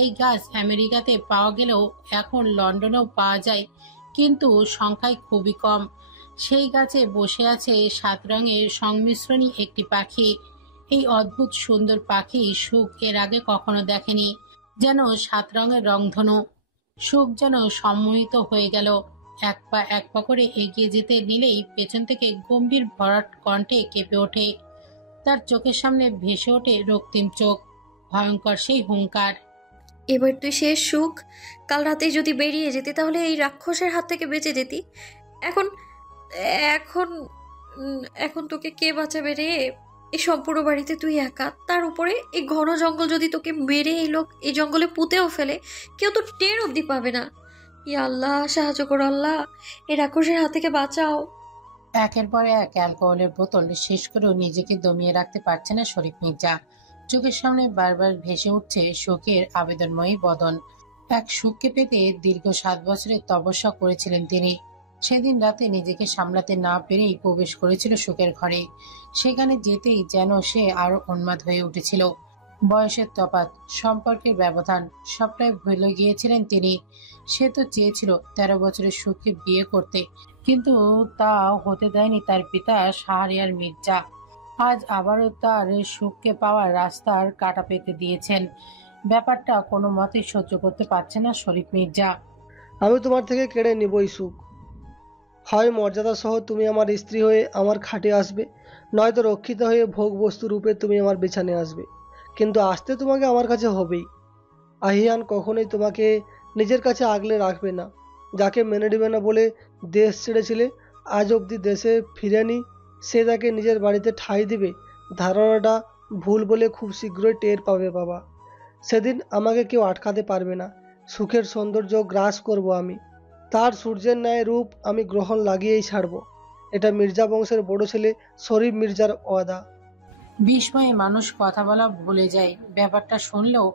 এই গাছ আমেরিকাতে পাওয়া গেলেও এখন লন্ডনেও পাওয়া যায়, কিন্তু সংখ্যায় খুবই কম। সেই গাছে বসে আছে 7 রঙের সংমিশ্রণী একটি পাখি। এই অদ্ভুত সুন্দর পাখি সুখ এর আগে কখনো দেখেনি। যেন 7 রঙের রংধনু। সুখ যেন সম্মোহিত হয়ে গেল। এক পা করে এগিয়ে যেতে নিলেই পেছন থেকে গম্ভীর ভরাট কণ্ঠে কেঁপে ওঠে। তার চোখের সামনে ভেসে ওঠে রক্তিম চোখ, ভয়ঙ্কর সেই হুঙ্কার। এবার তুই শেষ সুখ। কাল রাতে যদি বেরিয়ে যেতি তাহলে এই রাক্ষসের হাত থেকে বেঁচে যেতি। এখন এখন এখন তোকে কে বাঁচাবে রে? এই সম্পূর্ণ বাড়িতে তুই একা, তার উপরে এই ঘন জঙ্গল যদি তোকে মেরে এই লোক এই জঙ্গলে পুঁতেও ফেলে, কেউ তো টের অবধি পাবে না। ইয়া আল্লাহ, সাহায্য করো আল্লাহ, এই রাক্ষসের হাত থেকে বাঁচাও। একের পর এক অ্যালকোহলের বোতল শেষ করেও নিজেকে দমিয়ে রাখতে পারছে না শরীফ মির্জা। চোখের সামনে বারবার ভেসে উঠছে সুখের আবেদনময়ী বদন। এক সুখকে পেতে দীর্ঘ 7 বছরের তপস্যা করেছিলেন তিনি। সেদিন রাতে নিজেকে সামলাতে না পেরেই প্রবেশ করেছিল সুখের ঘরে। সেখানে যেতেই যেন সে আরো উন্মাদ হয়ে উঠেছিল। বয়সের তফাৎ, সম্পর্কের ব্যবধান, সবটাই ভুলে গিয়েছিলেন তিনি। সে তো চেয়েছিল 13 বছরের সুখকে বিয়ে করতে, কিন্তু তা হতে দেয়নি তার পিতা শাহরিয়ার মির্জা। আজ আবারও তার সুখকে পাওয়ার রাস্তার কাটা পেতে দিয়েছেন। ব্যাপারটা কোনো মতেই সহ্য করতে পারছে না শরীফ মির্জা। আমি তোমার থেকে কেড়ে নিবই সুখ। হয় মর্যাদা সহ তুমি আমার স্ত্রী হয়ে আমার খাটে আসবে, নয়তো রক্ষিতা হয়ে ভোগ বস্তু রূপে তুমি আমার বিছানে আসবে, কিন্তু আসতে তোমাকে আমার কাছে হবেই। আহিয়ান কখনোই তোমাকে নিজের কাছে আগলে রাখবে না। যাকে মেনে নেবে না বলে দেশ ছেড়েছিলে, আজ অবধি দেশে ফিরেনি, সে তাকে নিজের বাড়িতে ঠাঁই দিবে, ধারণাটা ভুল বলে খুব শীঘ্রই টের পাবে বাবা। সেদিন আমাকে কেউ আটকাতে পারবে না। সুখের সৌন্দর্য গ্রাস করব আমি, তার সূর্যের ন্যায় রূপ আমি গ্রহণ লাগিয়েই ছাড়ব। এটা মির্জা বংশের বড় ছেলে শরীফ মির্জার ওয়াদা। বিস্ময়ে মানুষ কথা বলা ভুলে যায়। ব্যাপারটা শুনলেও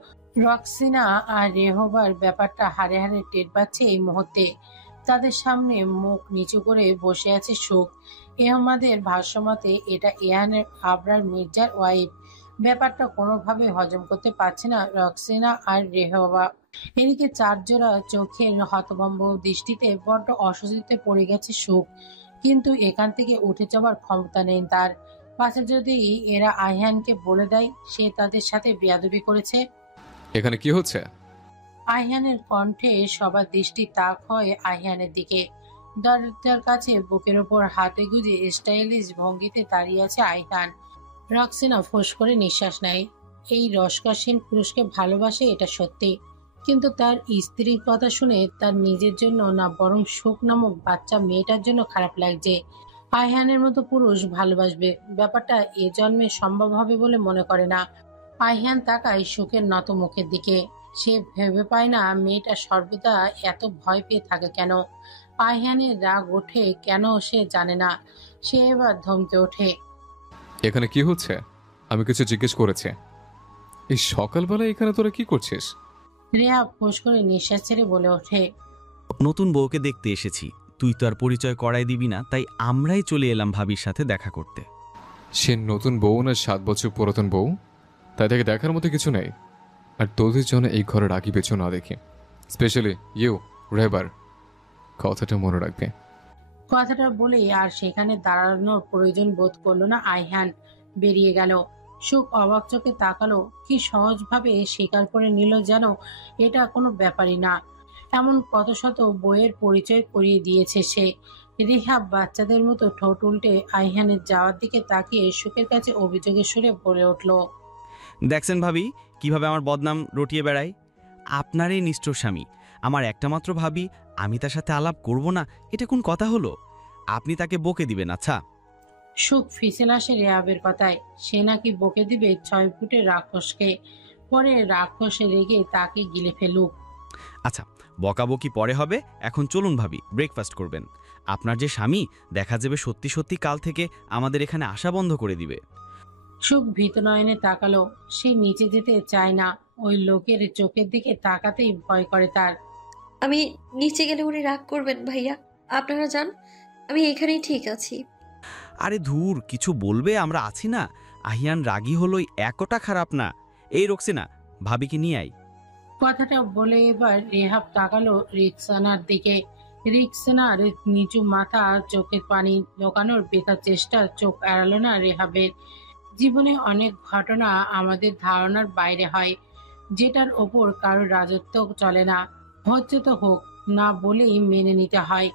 রক্সিনা আর রেহবার ব্যাপারটা হাড়ে হাড়ে টের পাচ্ছে এই মুহূর্তে। তাদের সামনে মুখ নিচু করে বসে আছে সুখ। এহমাদের ভাষ্যমতে এটা এহানের আবরার মির্জার ওয়াইফ। ব্যাপারটা কোনোভাবে হজম করতে পারছে না রক্সিনা আর রেহবা। এদিকে 4 জোড়া চোখের হতভম্ব দৃষ্টিতে বড্ড অস্বস্তিতে পড়ে গেছে সুখ, কিন্তু এখান থেকে উঠে যাওয়ার ক্ষমতা নেই তার। পাশে যদি এরা আহিয়ানকে বলে দেয় সে তাদের সাথে বেয়াদবি করেছে। এখানে কি হচ্ছে? আহিয়ানের কণ্ঠে সবার দৃষ্টি তাক হয় আহিয়ানের দিকে। দরজার কাছে বুকের ওপর হাতে গুজে স্টাইলিশ ভঙ্গিতে দাঁড়িয়ে আছে আহিয়ান। রক্সিনা ফোঁস করে নিঃশ্বাস নেয়। এই রসকসীন পুরুষকে ভালোবাসে এটা সত্যি, কিন্তু তার স্ত্রীর কথা শুনে তার নিজের জন্য না, বরং সুখ নামক বাচ্চা মেয়েটার জন্য খারাপ লাগছে। আহিয়ানের মতো পুরুষ ভালোবাসবে, ব্যাপারটা এ জন্মে সম্ভব হবে বলে মনে করে না। আহিয়ান তাকায় সুখের নত মুখের দিকে। সে ভেবে পায় না মেয়েটা সর্বদা এত ভয় পেয়ে থাকে কেন। আহিয়ানের রাগ ওঠে কেন সে জানে না। সে এবার ধমকে ওঠে। এখানে কি হচ্ছে? আমি কিছু জিজ্ঞেস করেছি। এই সকালবেলা এখানে তোরা কি করছিস? রেহা ফোঁস করে নিঃশ্বাস ছেড়ে বলে ওঠে, নতুন বউকে দেখতে এসেছি। তুই তো আর পরিচয় করাই দিবি না, তাই আমরাই চলে এলাম ভাবির সাথে দেখা করতে। সে নতুন বউ না 7 বছর পুরাতন বউ, তাই তাকে দেখার মতো কিছু নেই। আর তোদের জন্য এই ঘরের আগে পেছু না দেখি, স্পেশালি ইউ রেবার, কথাটা মনে রাখবে। কথাটা বলে আর সেখানে দাঁড়ানোর প্রয়োজন বোধ করলো না আহিয়ান, বেরিয়ে গেল। সুখ অবাক চোখে তাকালো। কি সহজভাবে স্বীকার করে নিল যেন এটা কোনো ব্যাপারই না। এমন কত শত বইয়ের পরিচয় করিয়ে দিয়েছে সে। রেহা বাচ্চাদের মতো ঠোঁট উল্টে আহিয়ানের যাওয়ার দিকে তাকিয়ে সুখের কাছে অভিযোগের সুরে বলে উঠল, দেখছেন ভাবি কিভাবে আমার বদনাম রটিয়ে বেড়ায়? আপনারই নিষ্ঠুর স্বামী, আমার একটা মাত্র ভাবি, আমি তার সাথে আলাপ করব না, এটা কোন কথা হলো? আপনি তাকে বকে দিবেন। আচ্ছা। সুখ ফিসেল আসে রেহাবের কথায়। সে নাকি বকে দিবে 6 ফুটের রাক্ষসকে, পরে রাক্ষসে রেগে তাকে গিলে ফেলুক। আচ্ছা, বকাবকি পরে হবে, এখন চলুন ভাবি, ব্রেকফাস্ট করবেন। আপনার যে স্বামী দেখা যাবে সত্যি সত্যি কাল থেকে আমাদের এখানে আসা বন্ধ করে দিবে। সুখ ভীত নয়নে তাকালো। সে নিচে যেতে চায় না, ওই লোকের চোখের দিকে তাকাতেই ভয় করে তার। আমি নিচে গেলে উনি রাগ করবেন ভাইয়া, আপনারা যান। আমি এখানেই ঠিক আছি। আরে ধুর, কিছু বলবে, আমরা আছি না। আহিয়ান রাগী হলোই এতটা খারাপ না। এই রক্সিনা, ভাবিকে নিয়ে আয়। কথাটা বলে এবার রেহাব তাকালো রিক্সানার দিকে। রিক্সানার নিচু মাথা, চোখের পানি লোকানোর বেকার চেষ্টা চোখ এড়ালো না রেহাবের। জীবনে অনেক ঘটনা আমাদের ধারণার বাইরে হয়, যেটার ওপর কারোর রাজত্ব চলে না। হচ্ছে তো হোক না বলেই মেনে নিতে হয়।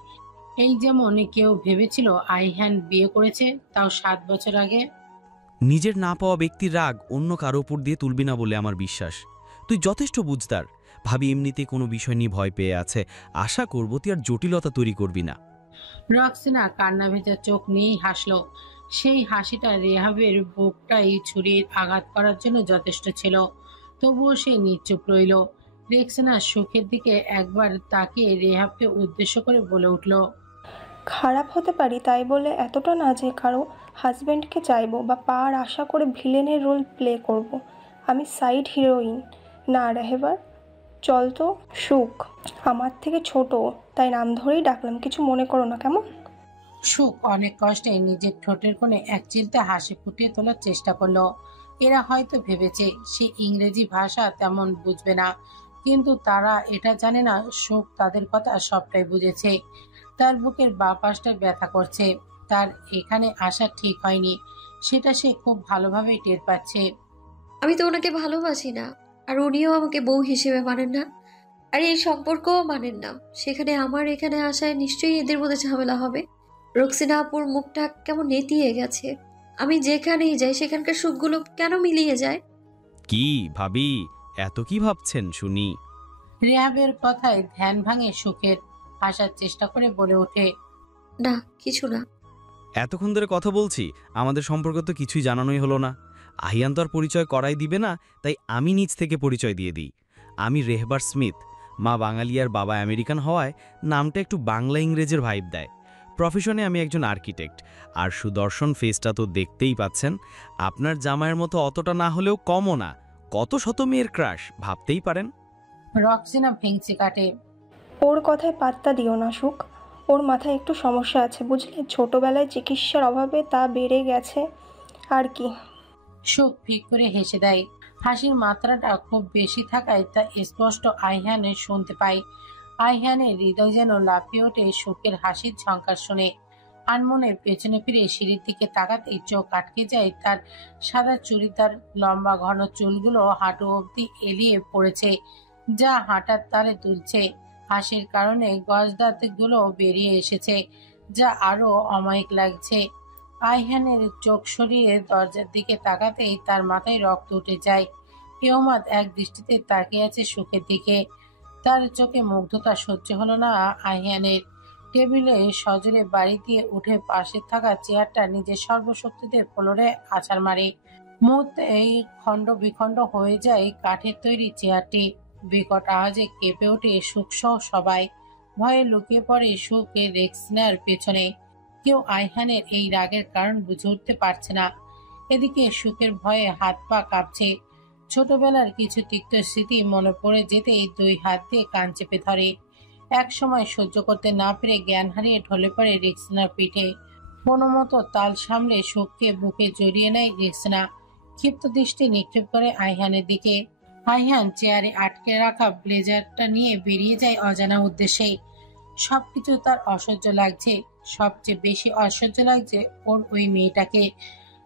এই যেমন কেউ ভেবেছিল আইহান বিয়ে করেছে, তাও 7 বছর আগে। নিজের না পাওয়া ব্যক্তির রাগ অন্য কারো উপর দিয়ে তুলবি না বলে আমার বিশ্বাস। তুই যথেষ্ট বুঝদার। ভাবি এমনিতে কোনো বিষয় নিয়ে ভয় পেয়ে আছে। আশা করব তুই আর জটিলতা তৈরি করবি না। রক্সিনা কান্না ভেজা চোখ নিয়েই হাসলো। সেই হাসিটা রেহাবের বুকটাই ছুরির আঘাত করার জন্য যথেষ্ট ছিল। তবুও সে নিশ্চুপ রইল। রক্সিনার সুখের দিকে একবার তাকিয়ে রেহাবকে উদ্দেশ্য করে বলে উঠল, খারাপ হতে পারি তাই বলে এতটা না যে কারো হাজব্যান্ডকে চাইবো বা পাওয়ার আশা করে ভিলেনের রোল প্লে করব। আমি সাইড হিরোইন না রেহেবার। চল তো। সুখ আমার থেকে ছোট, তাই নাম ধরেই ডাকলাম, কিছু মনে করো না কেমন? সুখ অনেক কষ্টে নিজের ঠোঁটের কোণে এক চিলতে হাসি ফুটিয়ে তোলার চেষ্টা করলো। এরা হয়তো ভেবেছে সে ইংরেজি ভাষা তেমন বুঝবে না, কিন্তু তারা এটা জানে না সুখ তাদের কথা সবটাই বুঝেছে। তার বুকের বাঁ পাশটা ব্যথা করছে। তার এখানে আসা ঠিক হয়নি, সেটা সে খুব ভালোভাবেই টের পাচ্ছে। আমি তো ওনাকে ভালোবাসি না, আর উনিও আমাকে বউ হিসেবে মানেন না, আর এই সম্পর্কও মানেন না। সেখানে আমার এখানে আসায় নিশ্চয়ই এদের মধ্যে ঝামেলা হবে। রক্সিনা আপুর মুখটা কেমন নেতিয়ে গেছে। আমি যেখানেই যাই সেখানকার সুখগুলো কেন মিলিয়ে যায়? কি ভাবি, এত কি ভাবছেন শুনি? রেহাবের কথায় ধ্যান ভাঙে সুখের। হাসার চেষ্টা করে বলে ওঠে, না, কিছু না। এতক্ষণ ধরে কথা বলছি, আমাদের সম্পর্ক তো কিছুই জানানোই হলো না। আহিয়ান তো আর পরিচয় করাই দিবে না, তাই আমি নিজ থেকে পরিচয় দিয়ে দিই। আমি রেহবার স্মিথ। মা বাঙালি আর বাবা আমেরিকান হওয়ায় নামটা একটু বাংলা ইংরেজের ভাইব দেয়। প্রফেশনে আমি একজন আর্কিটেক্ট। আর সুদর্শন ফেসটা তো দেখতেই পাচ্ছেন। আপনার জামাইয়ের মতো অতটা না হলেও কমও না। কত শত মেয়ের ক্রাশ ভাবতেই পারেন। রক্সিনা ভেঙচি কাটে, ওর কথায় পাত্তা দিও না সুখ। ওর মাথায় একটু সমস্যা আছে বুঝলে, ছোটবেলায় চিকিৎসার অভাবে তা বেড়ে গেছে আর কি। সুখ ফিক করে হেসে দেয়। হাসির মাত্রাটা খুব বেশি থাকায় তা স্পষ্ট আইহানের শুনতে পায়। আইহানের হৃদয় যেন লাফিয়ে ওঠে সুখের হাসির ঝঙ্কার শুনে। আনমনে পেছনে ফিরে সিঁড়ির দিকে তাকাতেই চোখ আটকে যায় তার সাদা চুড়িদার। লম্বা ঘন চুলগুলো হাঁটু অবধি এলিয়ে পড়েছে, যা হাঁটার তালে দুলছে। হাসির কারণে গজদাঁতগুলো বেরিয়ে এসেছে, যা আরো অমায়িক লাগছে। আইহানের চোখ সরিয়ে দরজার দিকে তাকাতেই তার মাথায় রক্ত উঠে যায়। ইহমাদ এক দৃষ্টিতে তাকিয়ে আছে সুখের দিকে। তার চোখে মুগ্ধতা সহ্য হলো না আইহানের। টেবিলে সজোরে বাড়ি দিয়ে উঠে পাশে থাকা চেয়ারটা নিজের সর্বশক্তিতে ফ্লোরে আছাড় মারে। মুহূর্তে এই খণ্ড বিখণ্ড হয়ে যায় কাঠের তৈরি চেয়ারটি। বিকট আওয়াজে কেঁপে ওঠে সুখসহ সবাই। ভয়ে লুকিয়ে পড়ে সুখে রেক্সিনার পেছনে। কেউ আইহানের এই রাগের কারণ বুঝে উঠতে পারছে না। এদিকে সুখের ভয়ে হাত পা কাঁপছে। ছোটবেলার কিছু তিক্ত স্মৃতি মনে পড়ে যেতেই 2 হাত দিয়ে কান চেপে ধরে। এক সময় সহ্য করতে না পেরে জ্ঞান হারিয়ে ঢলে পড়ে রেক্সিনার পিঠে। কোনো মতো তাল সামলে সুখকে বুকে জড়িয়ে নেয় রেক্সিনা। ক্ষিপ্ত দৃষ্টি নিক্ষেপ করে আইহানের দিকে। আইহান চেয়ারে আটকে রাখা ব্লেজারটা নিয়ে বেরিয়ে যায় অজানা উদ্দেশ্যে। সবকিছু তার অসহ্য লাগছে। সবচেয়ে বেশি অসহ্য লাগছে ওর ওই মেয়েটাকে।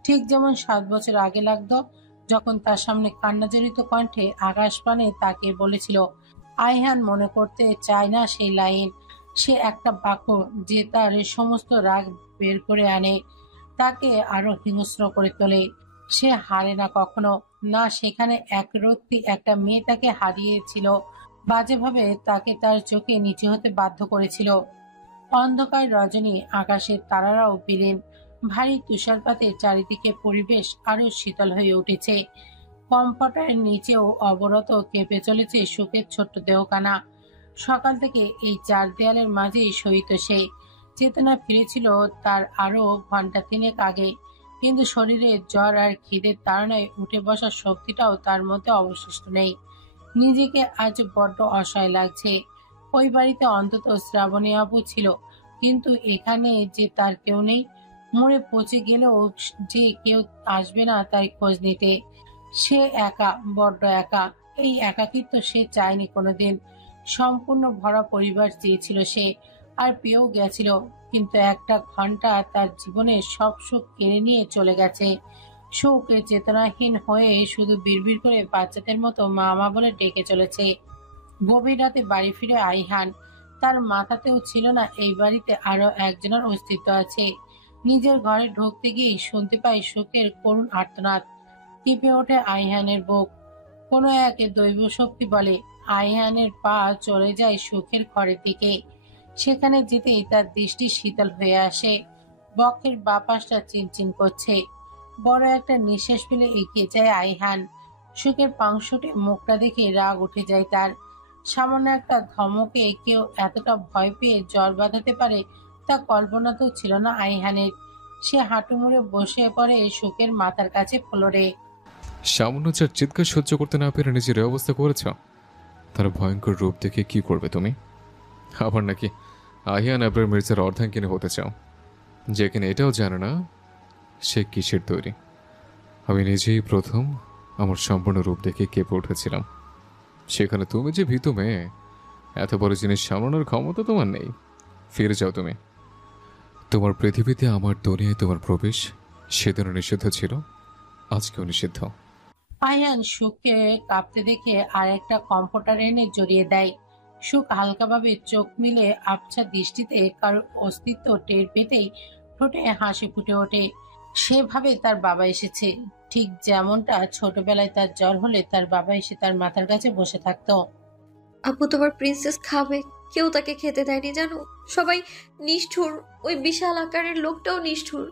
ঠিক যেমন 7 বছর আগে লাগতো, যখন তার সামনে কান্নাজড়িত কণ্ঠে আকাশ পানে তাকে বলেছিল। আইহান মনে করতে চায় না সেই লাইন। সে একটা বাক্য যে তার সমস্ত রাগ বের করে আনে, তাকে আরো হিংস্র করে তোলে। সে হারে না কখনো না। সেখানে একরত্তি একটা মেয়ে তাকে হারিয়েছিল, বাজেভাবে তাকে তার চোখে নিচু হতে বাধ্য করেছিল। অন্ধকার রজনী, আকাশের তারারাও বিলীন। ভারী তুষারপাতে চারিদিকে পরিবেশ আরো শীতল হয়ে উঠেছে। কম্পিউটারের নিচেও অবরত কেঁপে চলেছে সুখের ছোট্ট দেহখানা। সকাল থেকে এই 4 দেয়ালের মাঝেই শয়িত সে। চেতনা ফিরেছিল তার আরো ঘন্টা 3 আগে, কিন্তু শরীরে জ্বর আর খিদের তাড়নায় উঠে বসার শক্তিটাও তার মধ্যে অবশিষ্ট নেই। নিজেকে আজ বড্ড অসহায় লাগছে। ওই বাড়িতে অন্তত শ্রাবণী আপু ছিল, কিন্তু এখানে যে তার কেউ নেই, মরে পচে গেলেও যে কেউ আসবে না তার খোঁজ নিতে। সে একা, বড্ড একা। এই একাকিত্ব সে চায়নি কোনোদিন। সম্পূর্ণ ভরা পরিবার চেয়েছিল সে, আর পেয়েও গেছিল, কিন্তু একটা ঘন্টা তার জীবনের সব সুখ কেড়ে নিয়ে চলে গেছে। সুখ চেতনাহীন হয়ে শুধু বিড়বিড় করে বাচ্চাদের মতো মা মা বলে ডেকে চলেছে। গভীর রাতে বাড়ি ফিরে আইহান, তার মাথাতেও ছিল না এই বাড়িতে আরো একজনের অস্তিত্ব আছে। নিজের ঘরে ঢুকতে গিয়েই শুনতে পায় সুখের করুণ আর্তনাদ। টিপে ওঠে আইহানের বুক। কোনো এক দৈব শক্তি বলে আইহানের পা চলে যায় সুখের ঘরের দিকে। সেখানে যেতেই তার দৃষ্টি শীতল হয়ে আসে। বক্ষের বাপাসটা চিনচিন করছে। বড় একটা নিঃশ্বাস ফেলে এগিয়ে যায় আইহান। সুখের পাংশুটে মুখটা দেখে রাগ উঠে যায় তার। সামান্য একটা ধমকে কেউ এতটা ভয় পেয়ে জ্বর বাঁধাতে পারে তা কল্পনাতেও ছিল না আইহানের। সে হাঁটু মুড়ে বসে পড়ে সুখের মাথার কাছে ফ্লোরে। সামান্য যার চিৎকার সহ্য করতে না পেরে নিজের এই অবস্থা করেছ, তার ভয়ঙ্কর রূপ দেখে কি করবে তুমি? আবার নাকি আহিয়ান আবরার মির্জার অর্ধাঙ্গিনী হতে চাও, যে কিনা এটাও জানে না সে কিসের তৈরি। আমি নিজেই প্রথম আমার সম্পূর্ণ রূপ দেখে কেঁপে উঠেছিলাম। সেখানে তুমি যে ভীতু মেয়ে, এত বড় জিনিস সামলানোর ক্ষমতা তোমার নেই। ফিরে যাও তুমি। তোমার পৃথিবীতে আমার দুনিয়ায় তোমার প্রবেশ সেদিনও নিষিদ্ধ ছিল, আজকেও নিষিদ্ধ। আয়ান সুখকে কাঁপতে দেখে আর একটা কম্ফোর্টার এনে জড়িয়ে দেয়। সুখ হালকাভাবে চোখ মিলে আবছা দৃষ্টিতে কারোর অস্তিত্ব টের পেতেই ঠোঁটে হাসি ফুটে ওঠে। সেভাবে তার বাবা এসেছে, ঠিক যেমনটা ছোটবেলায় তার জ্বর হলে তার বাবা এসে তার মাথার কাছে বসে থাকতো। আপু তোমার প্রিন্সেস খাবে, কেউ তাকে খেতে দেয়নি জানো। সবাই নিষ্ঠুর, ওই বিশাল আকারের লোকটাও নিষ্ঠুর।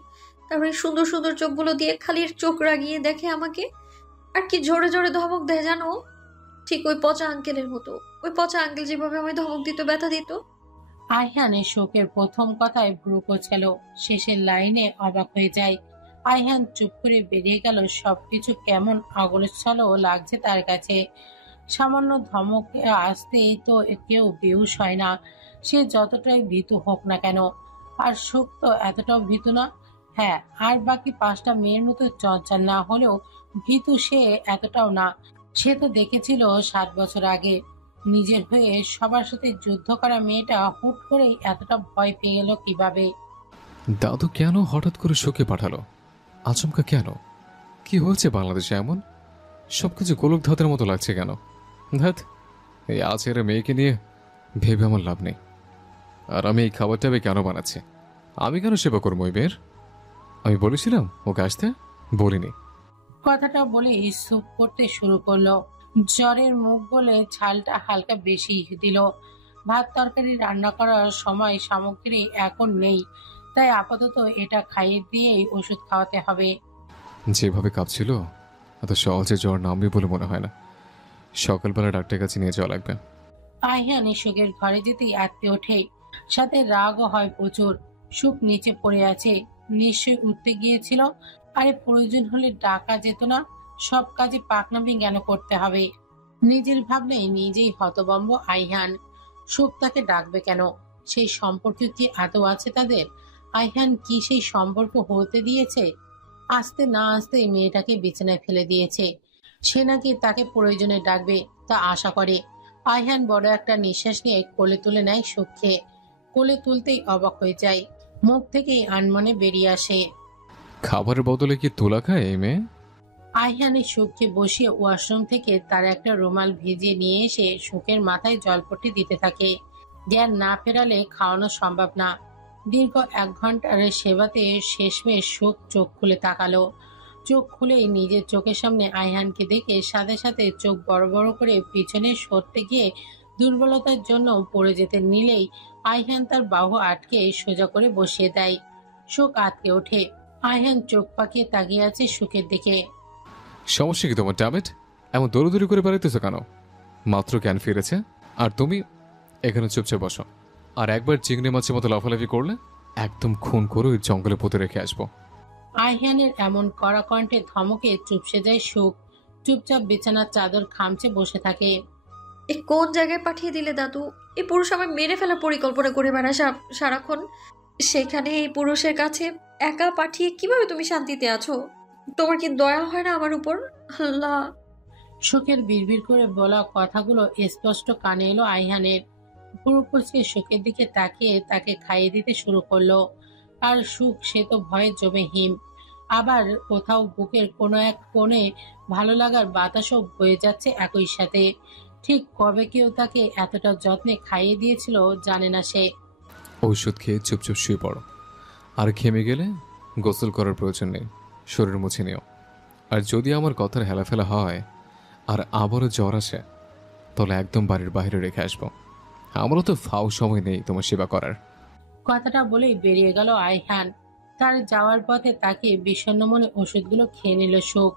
তারপরে সুন্দর সুন্দর চোখগুলো দিয়ে খালি চোখ রাগিয়ে দেখে আমাকে, আর কি জোরে জোরে ধমক দেয় জানো। ঠিক ওই পচা আঙ্কেলের মতো। ওই পচা আঙ্কেল যেভাবে আমায় ধমক দিত, ব্যথা দিত। আইহান শোকের প্রথম কথায় ভ্রু কোচকালো, শেষের লাইনে অবাক হয়ে যায়। আইহান চুপ করে বেরিয়ে গেল। সবকিছু কেমন আগোছালো লাগছে তার কাছে। সামান্য ধমক আসতেই তো কেউ বেহুশ হয় না, সে যতটাই ভীতু হোক না কেন। আর সুখ তো এতটাও ভীতু না। হ্যাঁ, আর বাকি 5টা মেয়ের মতো চঞ্চল না হলেও ভীতু সে এতটাও না। সে তো দেখেছিল 7 বছর আগে নিজের হয়ে সবার সাথে যুদ্ধ করা মেয়েটা হুট করেই এতটা ভয় পেয়ে গেল কিভাবে? দাদু কেন হঠাৎ করে শোকে পাঠালো? আচমকা কেন? কি হয়েছে বাংলাদেশে এমন? সবকিছু গোলক ধাতের মতো লাগছে কেন? ধাত, এই আজের মেয়েকে নিয়ে ভেবে আমার লাভ নেই। আর আমি এই খাবারটা কেন বানাচ্ছি? আমি কেন সেবা করবো ওই মেয়ের? আমি বলেছিলাম ওকে আসতে? বলিনি। কথাটা বলে স্যুপ করতে শুরু করলো। জ্বরের মুখ বলে ঝালটা হালকা বেশি দিল। ভাত তরকারি রান্না করার সময় সামগ্রী এখন নেই, তাই আপাতত এটা খাইয়ে দিয়েই ওষুধ খাওয়াতে হবে। যেভাবে কাঁপছিল এত সহজে জ্বর নামবে বলে মনে হয় না। সকালবেলা ডাক্তারের কাছে নিয়ে যাওয়া লাগবে। আইহান সুখের ঘরে যেতেই আটকে ওঠে, সাথে রাগও হয় প্রচুর। সুখ নিচে পড়ে আছে, নিশ্চয়ই উঠতে গিয়েছিল। আরে প্রয়োজন হলে ডাকা যেত না? সব কাজে পাকনামি কেন করতে হবে? নিজের ভাবলে নিজেই হতভম্ব আইহান। সুখ তাকে ডাকবে কেন? সেই সম্পর্ক কি আদৌ আছে তাদের? আইহান কি সেই সম্পর্ক হতে দিয়েছে? আসতে না আসতে মেয়েটাকে বিছানায় ফেলে দিয়েছে। সে নাকি তাকে প্রয়োজনে ডাকবে তা আশা করে। আইহান বড় একটা নিঃশ্বাস নিয়ে কোলে তুলে নেয় সুখকে। কোলে তুলতেই অবাক হয়ে যায়, মুখ থেকেই আনমনে বেরিয়ে আসে, খাবারের বদলে কি তুলা খায় এই মেয়ে? আইহানের সুখকে বসিয়ে ওয়াশরুম থেকে তার একটা রুমাল ভিজিয়ে নিয়ে এসে সুখের মাথায় জলপট্টি দিতে থাকে। জ্ঞান না ফেরালে খাওয়ানো সম্ভব না। দীর্ঘ 1 ঘন্টার সেবাতে শেষমেশ সুখ চোখ খুলে তাকালো। চোখ খুলেই নিজের চোখের সামনে আইহানকে দেখে সাথে সাথে চোখ বড় বড় করে পিছনে সরতে গিয়ে দুর্বলতার জন্য পড়ে যেতে নিলেই আইহান তার বাহু আটকে সোজা করে বসিয়ে দেয়। সুখ আটকে ওঠে। আইহান চোখ পাকিয়ে তাকিয়ে আছে সুখের দিকে। সমস্যা কি তোমার ড্যামেট? এমন দৌড়দৌড়ি করে বেড়াইতেছো কেন? মাত্র জ্ঞান ফিরেছে আর তুমি এখানে চুপচাপ বসো। আর একবার চিংড়ি মাছের মতো লাফালাফি করলে একদম খুন করে ওই জঙ্গলে পুঁতে রেখে আসবো। আইহানের এমন কড়া কণ্ঠে ধমকে চুপসে যায় সুখ। চুপচাপ বিছানার চাদর খামচে বসে থাকে। এ কোন জায়গায় পাঠিয়ে দিলে দাদু? এই পুরুষ আমায় মেরে ফেলার পরিকল্পনা করে বেড়ায় সারাক্ষণ। সেখানে এই পুরুষের কাছে একা পাঠিয়ে কিভাবে তুমি শান্তিতে আছো? তোমার কি দয়া হয় না আমার উপর? আল্লাহ। সুখের বিড়বিড় করে বলা কথাগুলো স্পষ্ট কানে এলো আইহানের। পুরো কুচকে সুখের দিকে তাকিয়ে তাকে খাইয়ে দিতে শুরু করলো। আর সুখ সে তো ভয়ে জমে হিম। আবার কোথাও বুকের কোনো এক কোণে ভালো লাগার বাতাসও বয়ে যাচ্ছে একই সাথে। ঠিক কবে কেউ তাকে এতটা যত্নে খাইয়ে দিয়েছিল জানে না সে। ঔষধ খেয়ে চুপচুপ শুয়ে পড়ো, আর ঘেমে গেলে গোসল করার প্রয়োজন নেই, শরীর মুছে নিও। আর যদি আমার কথার হেলাফেলা হয় আর আবারও জ্বর আসে, তাহলে একদম বাড়ির বাইরে রেখে আসবো। আমারও তো ফাও সময় নেই তোমার সেবা করার। কথাটা বলেই বেরিয়ে গেল আইহান। তার যাওয়ার পথে তাকে বিষণ্ণ মনে ওষুধগুলো খেয়ে নিল সুখ।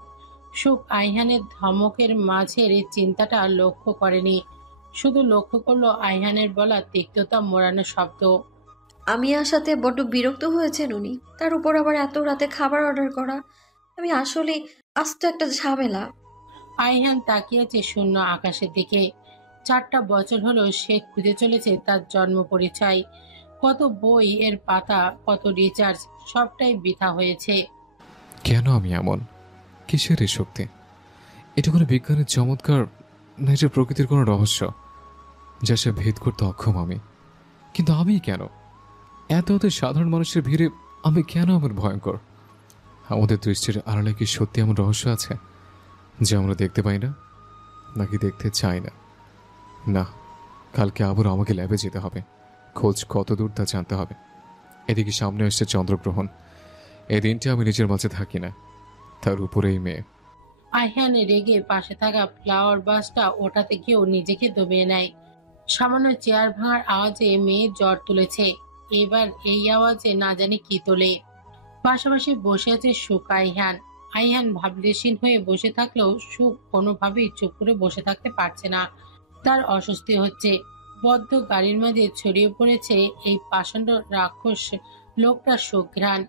সুখ আইহানের ধমকের মাঝের এই চিন্তাটা লক্ষ্য করেনি, শুধু লক্ষ্য করলো আইহানের বলা তিক্ততা মোড়ানো শব্দ। আমি আসাতে বড্ড বিরক্ত হয়েছেন উনি, তার উপর আবার এত রাতে খাবার অর্ডার করা। আমি আসলে আস্ত একটা ঝামেলা। আইহান তাকিয়েছে শূন্য আকাশের দিকে। 4টা বছর হলো সে খুঁজে চলেছে তার জন্ম পরিচয়। কত বই এর পাতা, কত রিচার্জ, সবটাই বৃথা হয়েছে। কেন আমি এমন? কিসের এই শক্তি? এটা কোনো বিজ্ঞানের চমৎকার, না এটা প্রকৃতির কোনো রহস্য যা সে ভেদ করতে অক্ষম আমি? কিন্তু আমি কেন? এত সাধারণ মানুষের ভিড়ে আমি কেন এমন ভয়ঙ্কর? আমাদের দৃষ্টির আড়ালে কি সত্যি এমন রহস্য আছে যে আমরা দেখতে পাই না, নাকি দেখতে চাই না? না, কালকে আবার আমাকে ল্যাবে যেতে হবে, খোঁজ কত দূর তা জানতে হবে। এদিকে সামনে আসছে চন্দ্রগ্রহণ। এই দিনটা আমি নিজের মাঝে থাকি না, তার উপরেই মেয়ে। আইহান রেগে পাশে থাকা ফ্লাওয়ার বাসটা ওঠাতে গিয়েও নিজেকে দমিয়ে নেয়। সামান্য চেয়ার ভাঙার আওয়াজে মেয়ে জ্বর তুলেছে, এবার এই আওয়াজে না জানি কি তোলে। পাশাপাশি বসে আছে সুখ। আইহান ভাবলেশীন হয়ে বসে থাকলেও সুখ কোনোভাবেই চুপ করে বসে থাকতে পারছে না। তার অস্বস্তি হচ্ছে। বদ্ধ গাড়ির মাঝে ছড়িয়ে পড়েছে এই পাষণ্ড রাক্ষস লোকটার সুঘ্রাণ,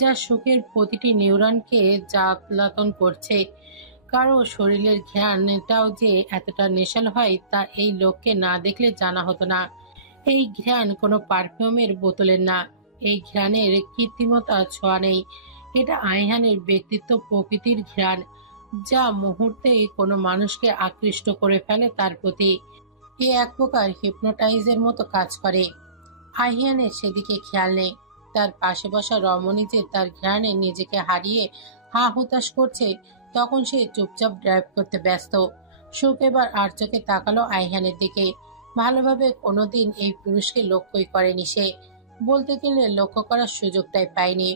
যা সুখের প্রতিটি নিউরনকে জ্বালাতন করছে। কারো শরীরের ঘ্রাণটাও যে এতটা নেশাল হয় তা এই লোককে না দেখলে জানা হতো না। এই ঘ্রাণ কোনো পারফিউমের বোতলের না, এই ঘ্রাণের কৃত্রিমতা ছোঁয়া নেই। এটা আইহানের ব্যক্তিত্ব প্রকৃতির ঘ্রাণ, যা মুহূর্তেই কোনো মানুষকে আকৃষ্ট করে ফেলে তার প্রতি। এ এক প্রকার হিপনোটাইজের মতো কাজ করে। আইহানের সেদিকে খেয়াল নেই। তার পাশে বসা রমণী যে তার ঘ্রাণে নিজেকে হারিয়ে হা হুতাশ করছে, তখন সে চুপচাপ ড্রাইভ করতে ব্যস্ত। সুখ এবার আর চোখে তাকালো আইহানের দিকে। ভালোভাবে কোনোদিন এই পুরুষকে লক্ষ্যই করেনি সে, বলতে গেলে লক্ষ্য করার সুযোগটাই পায়নি।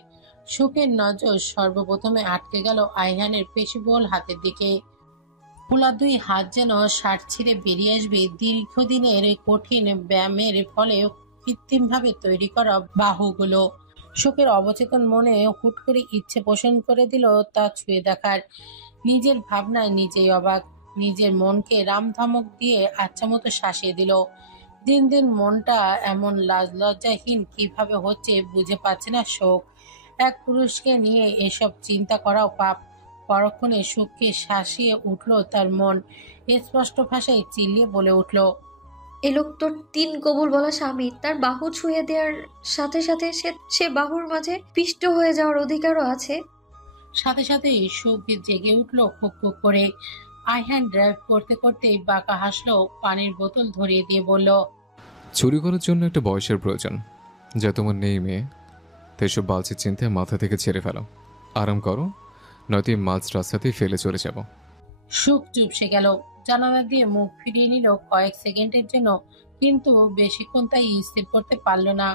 সুখের নজর সর্বপ্রথমে আটকে গেল আইহানের পেশিবহুল হাতের দিকে। খোলা 2 হাত যেন শার্ট ছিঁড়ে বেরিয়ে আসবে দীর্ঘদিনের কঠিন ব্যায়ামের ফলে কৃত্রিমভাবে তৈরি করা বাহুগুলো। সুখের অবচেতন মনে হুট করে ইচ্ছে পোষণ করে দিল তা ছুঁয়ে দেখার। নিজের ভাবনায় নিজেই অবাক। নিজের মনকে রামধমক দিয়ে আচ্ছা মতো শাসিয়ে দিল। দিন দিন মনটা এমন লাজ লজ্জাহীন কিভাবে হচ্ছে বুঝে পাচ্ছে না সুখ। এক পুরুষকে নিয়ে এসব চিন্তা করাও পাপ। পরক্ষণে সুখকে শাসিয়ে উঠল তার মন। স্পষ্ট ভাষায় চিল্লিয়ে বলে উঠল, এ লোক তোর 3 কবুল বলা স্বামী, তার বাহু ছুঁয়ে দেওয়ার সাথে সাথে সে বাহুর মাঝে পিষ্ট হয়ে যাওয়ার অধিকারও আছে। সাথে সাথেই সুখ জেগে উঠল খুব খুব করে। আইহান ড্রাইভ করতে করতে বাঁকা হাসলো, পানির বোতল ধরিয়ে দিয়ে বলল, চুরি করার জন্য একটা বয়সের প্রয়োজন, যা তোমার নেই মেয়ে। তাই সব বালচির চিন্তায় মাথা থেকে ছেড়ে ফেলো, আরাম করো, নয়তো এই মাঝ রাস্তাতেই ফেলে চলে যাব। সুখ চুপসে গেল। জানালা দিয়ে মুখ ফিরিয়ে নিল কয়েক সেকেন্ডের জন্য, কিন্তু বেশিক্ষণ তাই স্থির করতে পারল না।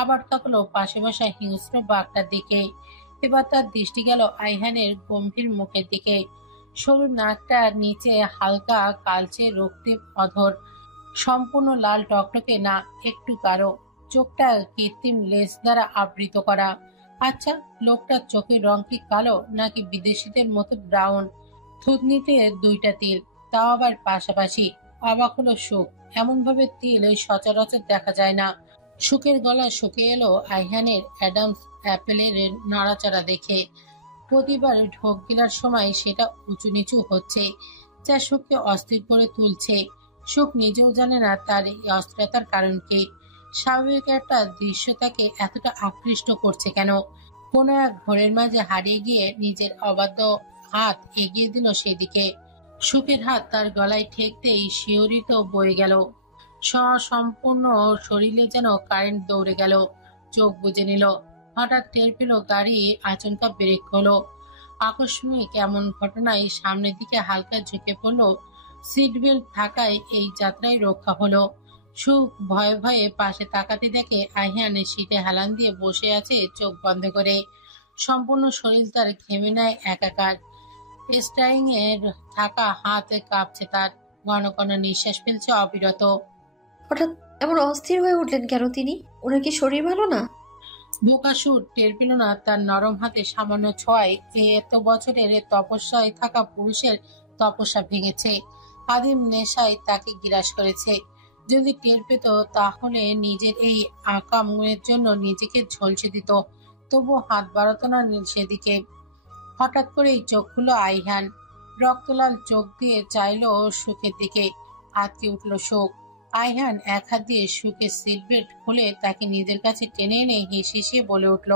আবার তাকালো পাশে বসা হিংস্র বাঘটার দিকে। এবার তার দৃষ্টি গেল আইহানের গম্ভীর মুখের দিকে। সরু নাকটা নিচে হালকা কালচে রক্তিম অধর, সম্পূর্ণ লাল টকটকে না, একটু গাঢ়। চোখটা কৃত্রিম লেন্স দ্বারা আবৃত করা। আচ্ছা, লোকটার চোখের রং কি কালো নাকি বিদেশিদের মতো ব্রাউন? থুতনিতে 2টা তিল, তাও আবার পাশাপাশি। অবাক হলো সুখ, এমন ভাবে তিল সচরাচর দেখা যায় না। সুখের গলা শুকিয়ে এলো আইহানের অ্যাডামস অ্যাপেলের নাড়াচাড়া দেখে। প্রতিবার ঢোক গিলার সময় সেটা উঁচু নিচু হচ্ছে, যা সুখকে অস্থির করে তুলছে। সুখ নিজেও জানে না তার এই অস্থিরতার কারণ কি। স্বাভাবিক একটা দৃশ্য তাকে এতটা আকৃষ্ট করছে কেন। কোনো এক ঘোরের মাঝে হারিয়ে গিয়ে নিজের অবাধ্য হাত এগিয়ে দিল সেদিকে। সুখের হাত তার গলায় ঠেকতেই শিহরিত বয়ে গেল। সম্পূর্ণ শরীরে যেন কারেন্ট দৌড়ে গেল। চোখ বুজে নিল। হঠাৎ টের পেল গাড়ি আচমকা ব্রেক হলো। আকস্মিক এমন ঘটনায় সামনের দিকে হালকা ঝুঁকে পড়ল। সিট বেল্ট থাকায় এই যাত্রায় রক্ষা হলো। সুখ ভয়ে ভয়ে পাশে তাকাতে দেখে আহিয়ানের সিটে হেলান দিয়ে বসে আছে চোখ বন্ধ করে। সম্পূর্ণ শরীর তার ঘেমে নেয় একাকার। স্টারিং এর থাকা হাতে কাঁপছে তার। ঘন ঘন নিঃশ্বাস ফেলছে অবিরত। হঠাৎ এমন অস্থির হয়ে উঠলেন কেন তিনি? ওনার কি শরীর ভালো না? বোকাসুর টের পেল না তার নরম হাতে সামান্য ছোঁয়ায় এত বছরের তপস্যায় থাকা পুরুষের তপস্যা ভেঙেছে। আদিম নেশায় তাকে গ্রাস করেছে। যদি টের পেত তাহলে নিজের এই আকামের জন্য নিজেকে ঝলসে দিত। তবু হাত বাড়াতো না সেদিকে। হঠাৎ করেই চোখ খুলো আইহান। রক্তলাল চোখ দিয়ে চাইল সুখের দিকে। আটকে উঠল সুখ। আইহান এক হাত দিয়ে সুখের সিট বেল্ট খুলে তাকে নিজের কাছে টেনে এনে হিসিয়ে বলে উঠল,